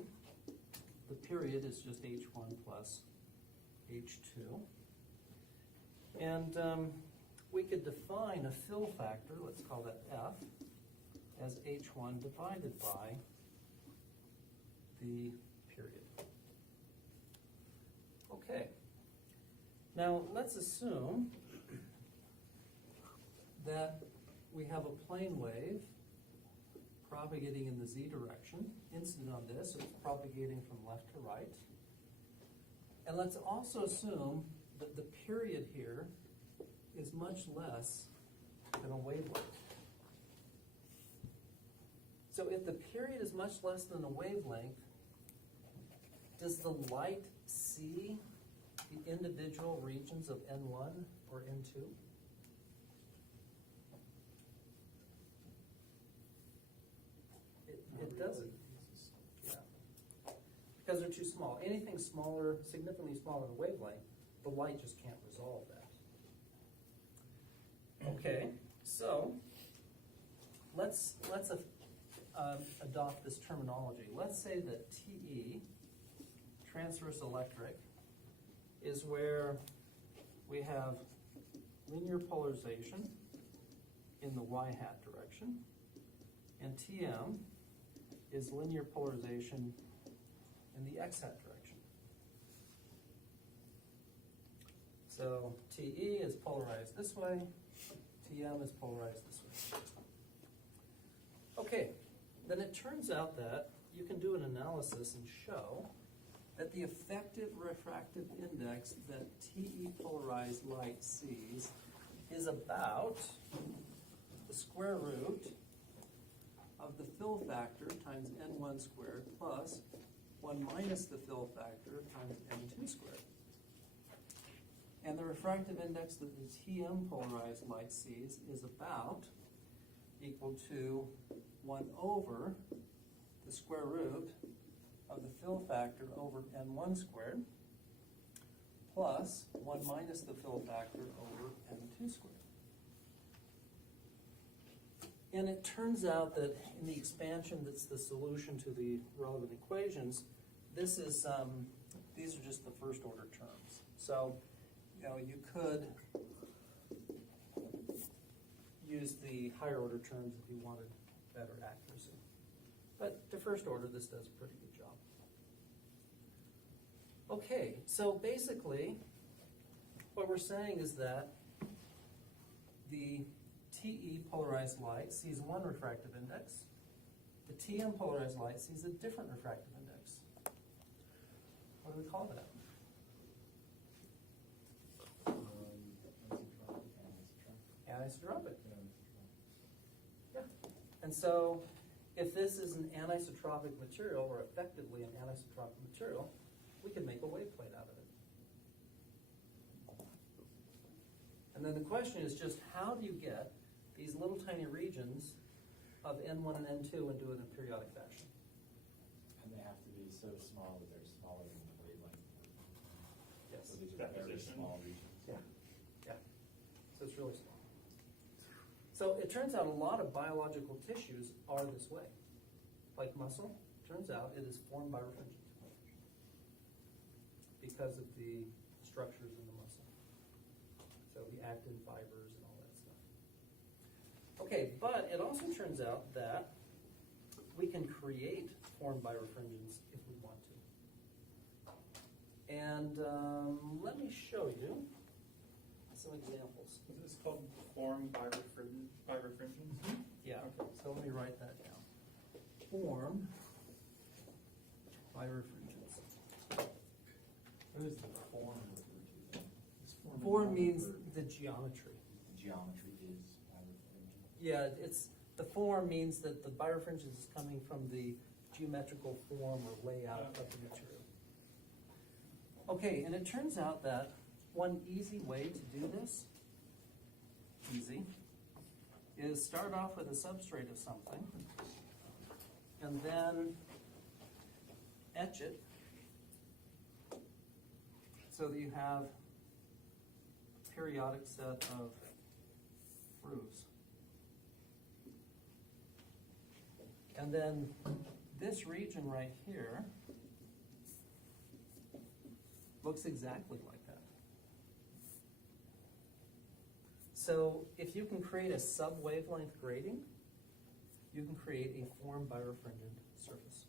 the period is just H1 plus H2. And we could define a fill factor, let's call that F, as H1 divided by the period. Okay. Now, let's assume that we have a plane wave propagating in the z direction. Incident on this, it's propagating from left to right. And let's also assume that the period here is much less than a wavelength. So if the period is much less than a wavelength, does the light see the individual regions of N1 or N2? It doesn't. Yeah. Because they're too small. Anything smaller, significantly smaller than a wavelength, the light just can't resolve that. Okay, so let's adopt this terminology. Let's say that TE, transverse electric, is where we have linear polarization in the y-hat direction, and TM is linear polarization in the x-hat direction. So TE is polarized this way, TM is polarized this way. Okay, then it turns out that you can do an analysis and show that the effective refractive index that TE polarized light sees is about the square root of the fill factor times N1 squared plus 1 minus the fill factor times N2 squared. And the refractive index that the TM polarized light sees is about equal to 1 over the square root of the fill factor over N1 squared plus 1 minus the fill factor over N2 squared. And it turns out that in the expansion that's the solution to the relevant equations, this is these are just the first order terms. So, you know, you could use the higher order terms if you wanted better accuracy. But to first order, this does a pretty good job. Okay, so basically, what we're saying is that the TE polarized light sees one refractive index. The TM polarized light sees a different refractive index. What do we call that? Anisotropic. Yeah. And so, if this is an anisotropic material, or effectively an anisotropic material, we can make a wave plate out of it. And then the question is just how do you get these little tiny regions of N1 and N2 and do it in a periodic fashion? And they have to be so small that they're smaller than the wavelength. Yes. So these are very Deposition. small regions. Yeah. Yeah. So it's really small. So it turns out a lot of biological tissues are this way. Like muscle, turns out it is formed by refringent because of the structures in the muscle. So the actin fibers and all that stuff. Okay, but it also turns out that we can create formed by refringents if we want to. And let me show you some examples. Is this called form by refringence? Yeah, Okay. so let me write that down. Form by refringence. What is the form referred to then? Form means the geometry. The geometry is refringent. Yeah, the form means that the birefringence is coming from the geometrical form or layout of the material. Okay, and it turns out that one easy way to do this, is start off with a substrate of something, and then etch it so that you have a periodic set of grooves. And then this region right here looks exactly like that. So if you can create a sub-wavelength grating, you can create a form birefringent surface.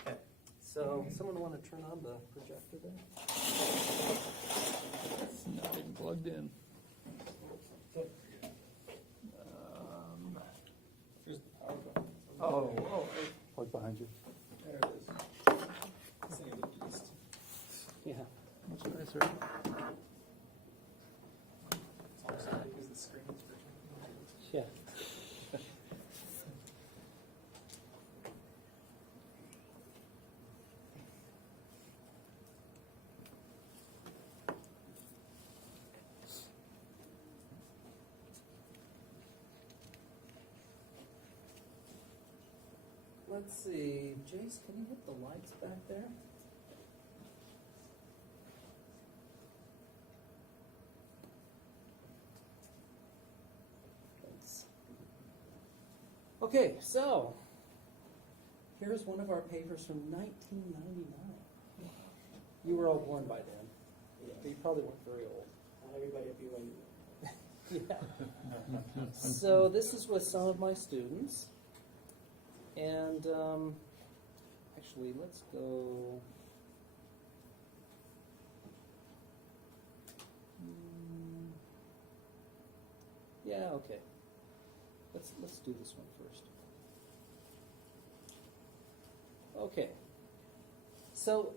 Okay, so someone want to turn on the projector there? It's not even plugged in. Here's the power button. Oh, plug behind you. There it is. This thing is a beast. Yeah. Much nicer. It's also because the screen is for Yeah. Let's see, Jace, can you hit the lights back there? Thanks. Okay, so here's one of our papers from 1999. You were all born by then. You probably weren't very old. Not everybody at BYU. Yeah. So this is with some of my students. And actually, let's go. Yeah, okay. Let's do this one first. Okay. So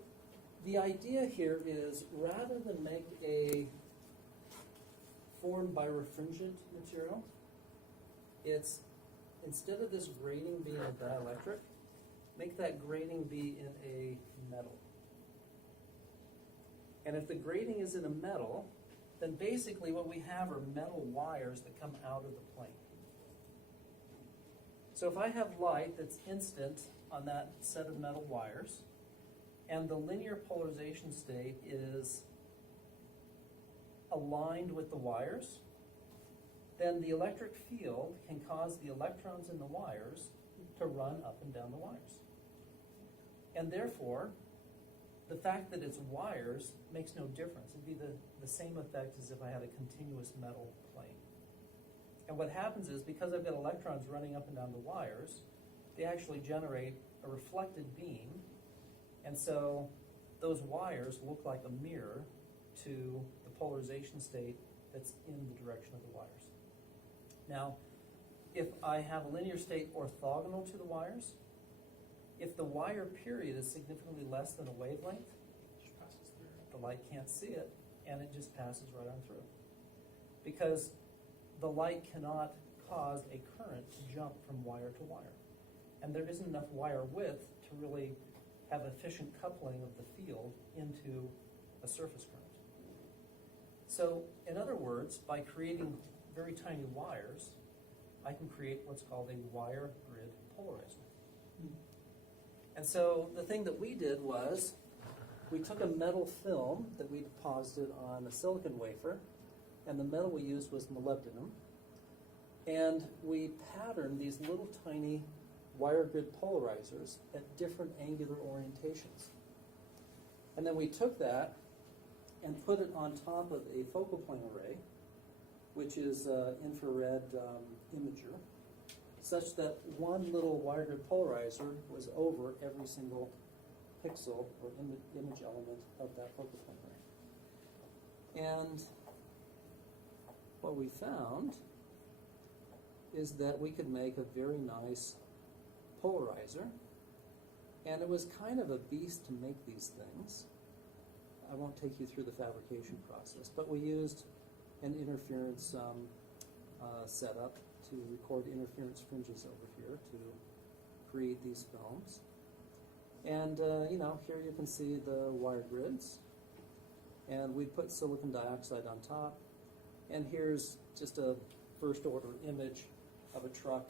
the idea here is rather than make a form birefringent material, it's instead of this grating being a dielectric, make that grating be in a metal. And if the grating is in a metal, then basically what we have are metal wires that come out of the plane. So if I have light that's instant on that set of metal wires, and the linear polarization state is aligned with the wires, then the electric field can cause the electrons in the wires to run up and down the wires. And therefore, the fact that it's wires makes no difference. It'd be the same effect as if I had a continuous metal plane. And what happens is, because I've got electrons running up and down the wires, they actually generate a reflected beam, and so those wires look like a mirror to the polarization state that's in the direction of the wires. Now, if I have a linear state orthogonal to the wires, if the wire period is significantly less than a wavelength, the light can't see it, and it just passes right on through. Because the light cannot cause a current to jump from wire to wire. And there isn't enough wire width to really have efficient coupling of the field into a surface current. So, in other words, by creating very tiny wires, I can create what's called a wire grid polarizer. And so the thing that we did was we took a metal film that we deposited on a silicon wafer, and the metal we used was molybdenum, and we patterned these little tiny wire grid polarizers at different angular orientations. And then we took that and put it on top of a focal plane array, which is infrared imager, such that one little wire grid polarizer was over every single pixel or image element of that focal plane array. And what we found is that we could make a very nice polarizer, and it was kind of a beast to make these things. I won't take you through the fabrication process, but we used an interference setup to record interference fringes over here to create these films. And here you can see the wire grids, and we put silicon dioxide on top, and here's just a first order image of a truck,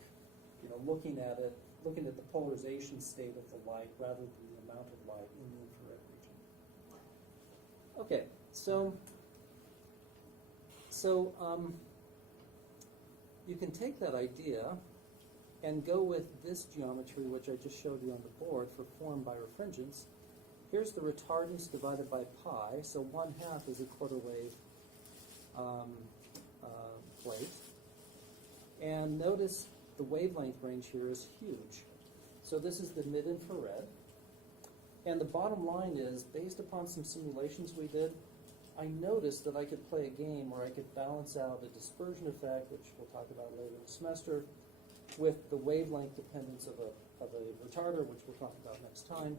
looking at it, looking at the polarization state of the light rather than the amount of light in the infrared region. Okay, so you can take that idea and go with this geometry, which I just showed you on the board for form birefringence. Here's the retardance divided by pi, so 1/2 is a quarter wave plate. And notice the wavelength range here is huge. So this is the mid-infrared. And the bottom line is, based upon some simulations we did, I noticed that I could play a game where I could balance out a dispersion effect, which we'll talk about later in the semester, with the wavelength dependence of a retarder, which we'll talk about next time.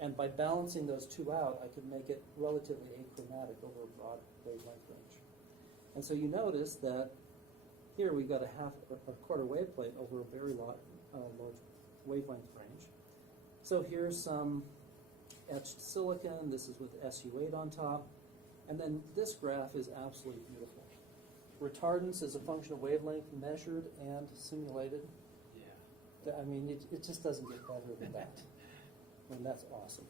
And by balancing those two out, I could make it relatively achromatic over a broad wavelength range. And so you notice that here we've got a quarter wave plate over a very large wavelength range. So here's some etched silicon. This is with SU8 on top. And then this graph is absolutely beautiful. Retardance is a function of wavelength measured and simulated. Yeah. I mean, it just doesn't get better than that. I mean, that's awesome.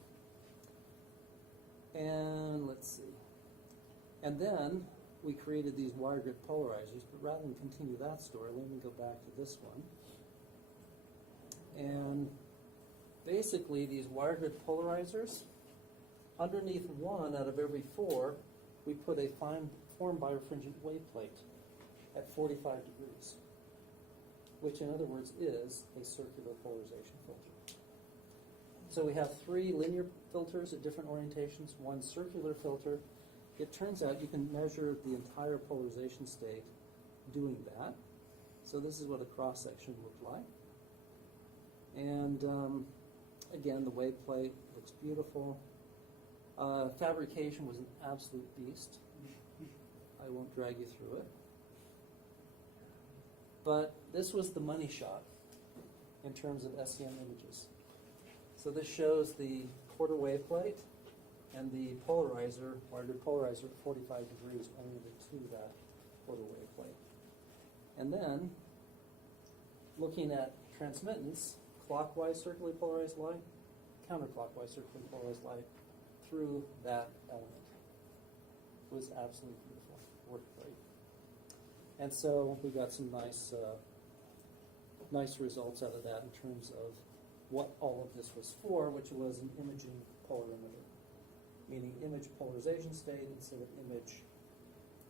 And let's see. And then we created these wire grid polarizers, but rather than continue that story, let me go back to this one. And basically, these wire grid polarizers, underneath one out of every four, we put a fine formed birefringent wave plate at 45 degrees, which in other words is a circular polarization filter. So we have 3 linear filters at different orientations, 1 circular filter. It turns out you can measure the entire polarization state doing that. So this is what a cross-section looked like. And again, the wave plate looks beautiful. Fabrication was an absolute beast. I won't drag you through it. But this was the money shot in terms of SEM images. So this shows the quarter wave plate and the polarizer, wire-grid polarizer at 45 degrees oriented to that quarter wave plate. And then, looking at transmittance, clockwise circularly polarized light, counterclockwise circularly polarized light through that element. It was absolutely beautiful. Worked great. And so we got some nice results out of that in terms of what all of this was for, which was an imaging polarimeter, meaning image polarization state instead of image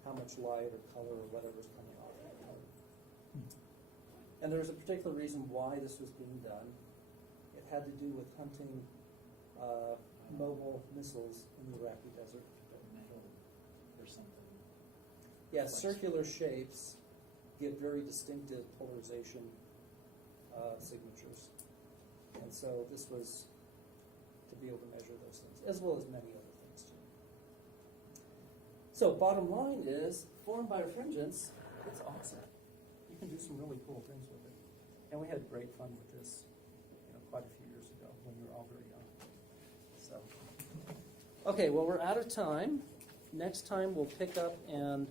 how much light or color or whatever is coming off that color. And there was a particular reason why this was being done. It had to do with hunting mobile missiles in the Iraqi desert. Metal or something. Yes, circular shapes give very distinctive polarization signatures. And so this was to be able to measure those things, as well as many other things too. So bottom line is, formed birefringence, it's awesome. You can do some really cool things with it. And we had great fun with this, quite a few years ago when we were all very young. So, okay, well, we're out of time. Next time we'll pick up and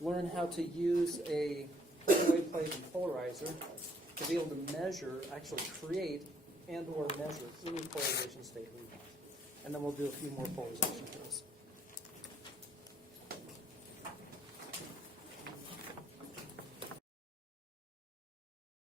learn how to use a wave plate and polarizer to be able to measure, actually create and or measure any polarization state we want. And then we'll do a few more polarization tools.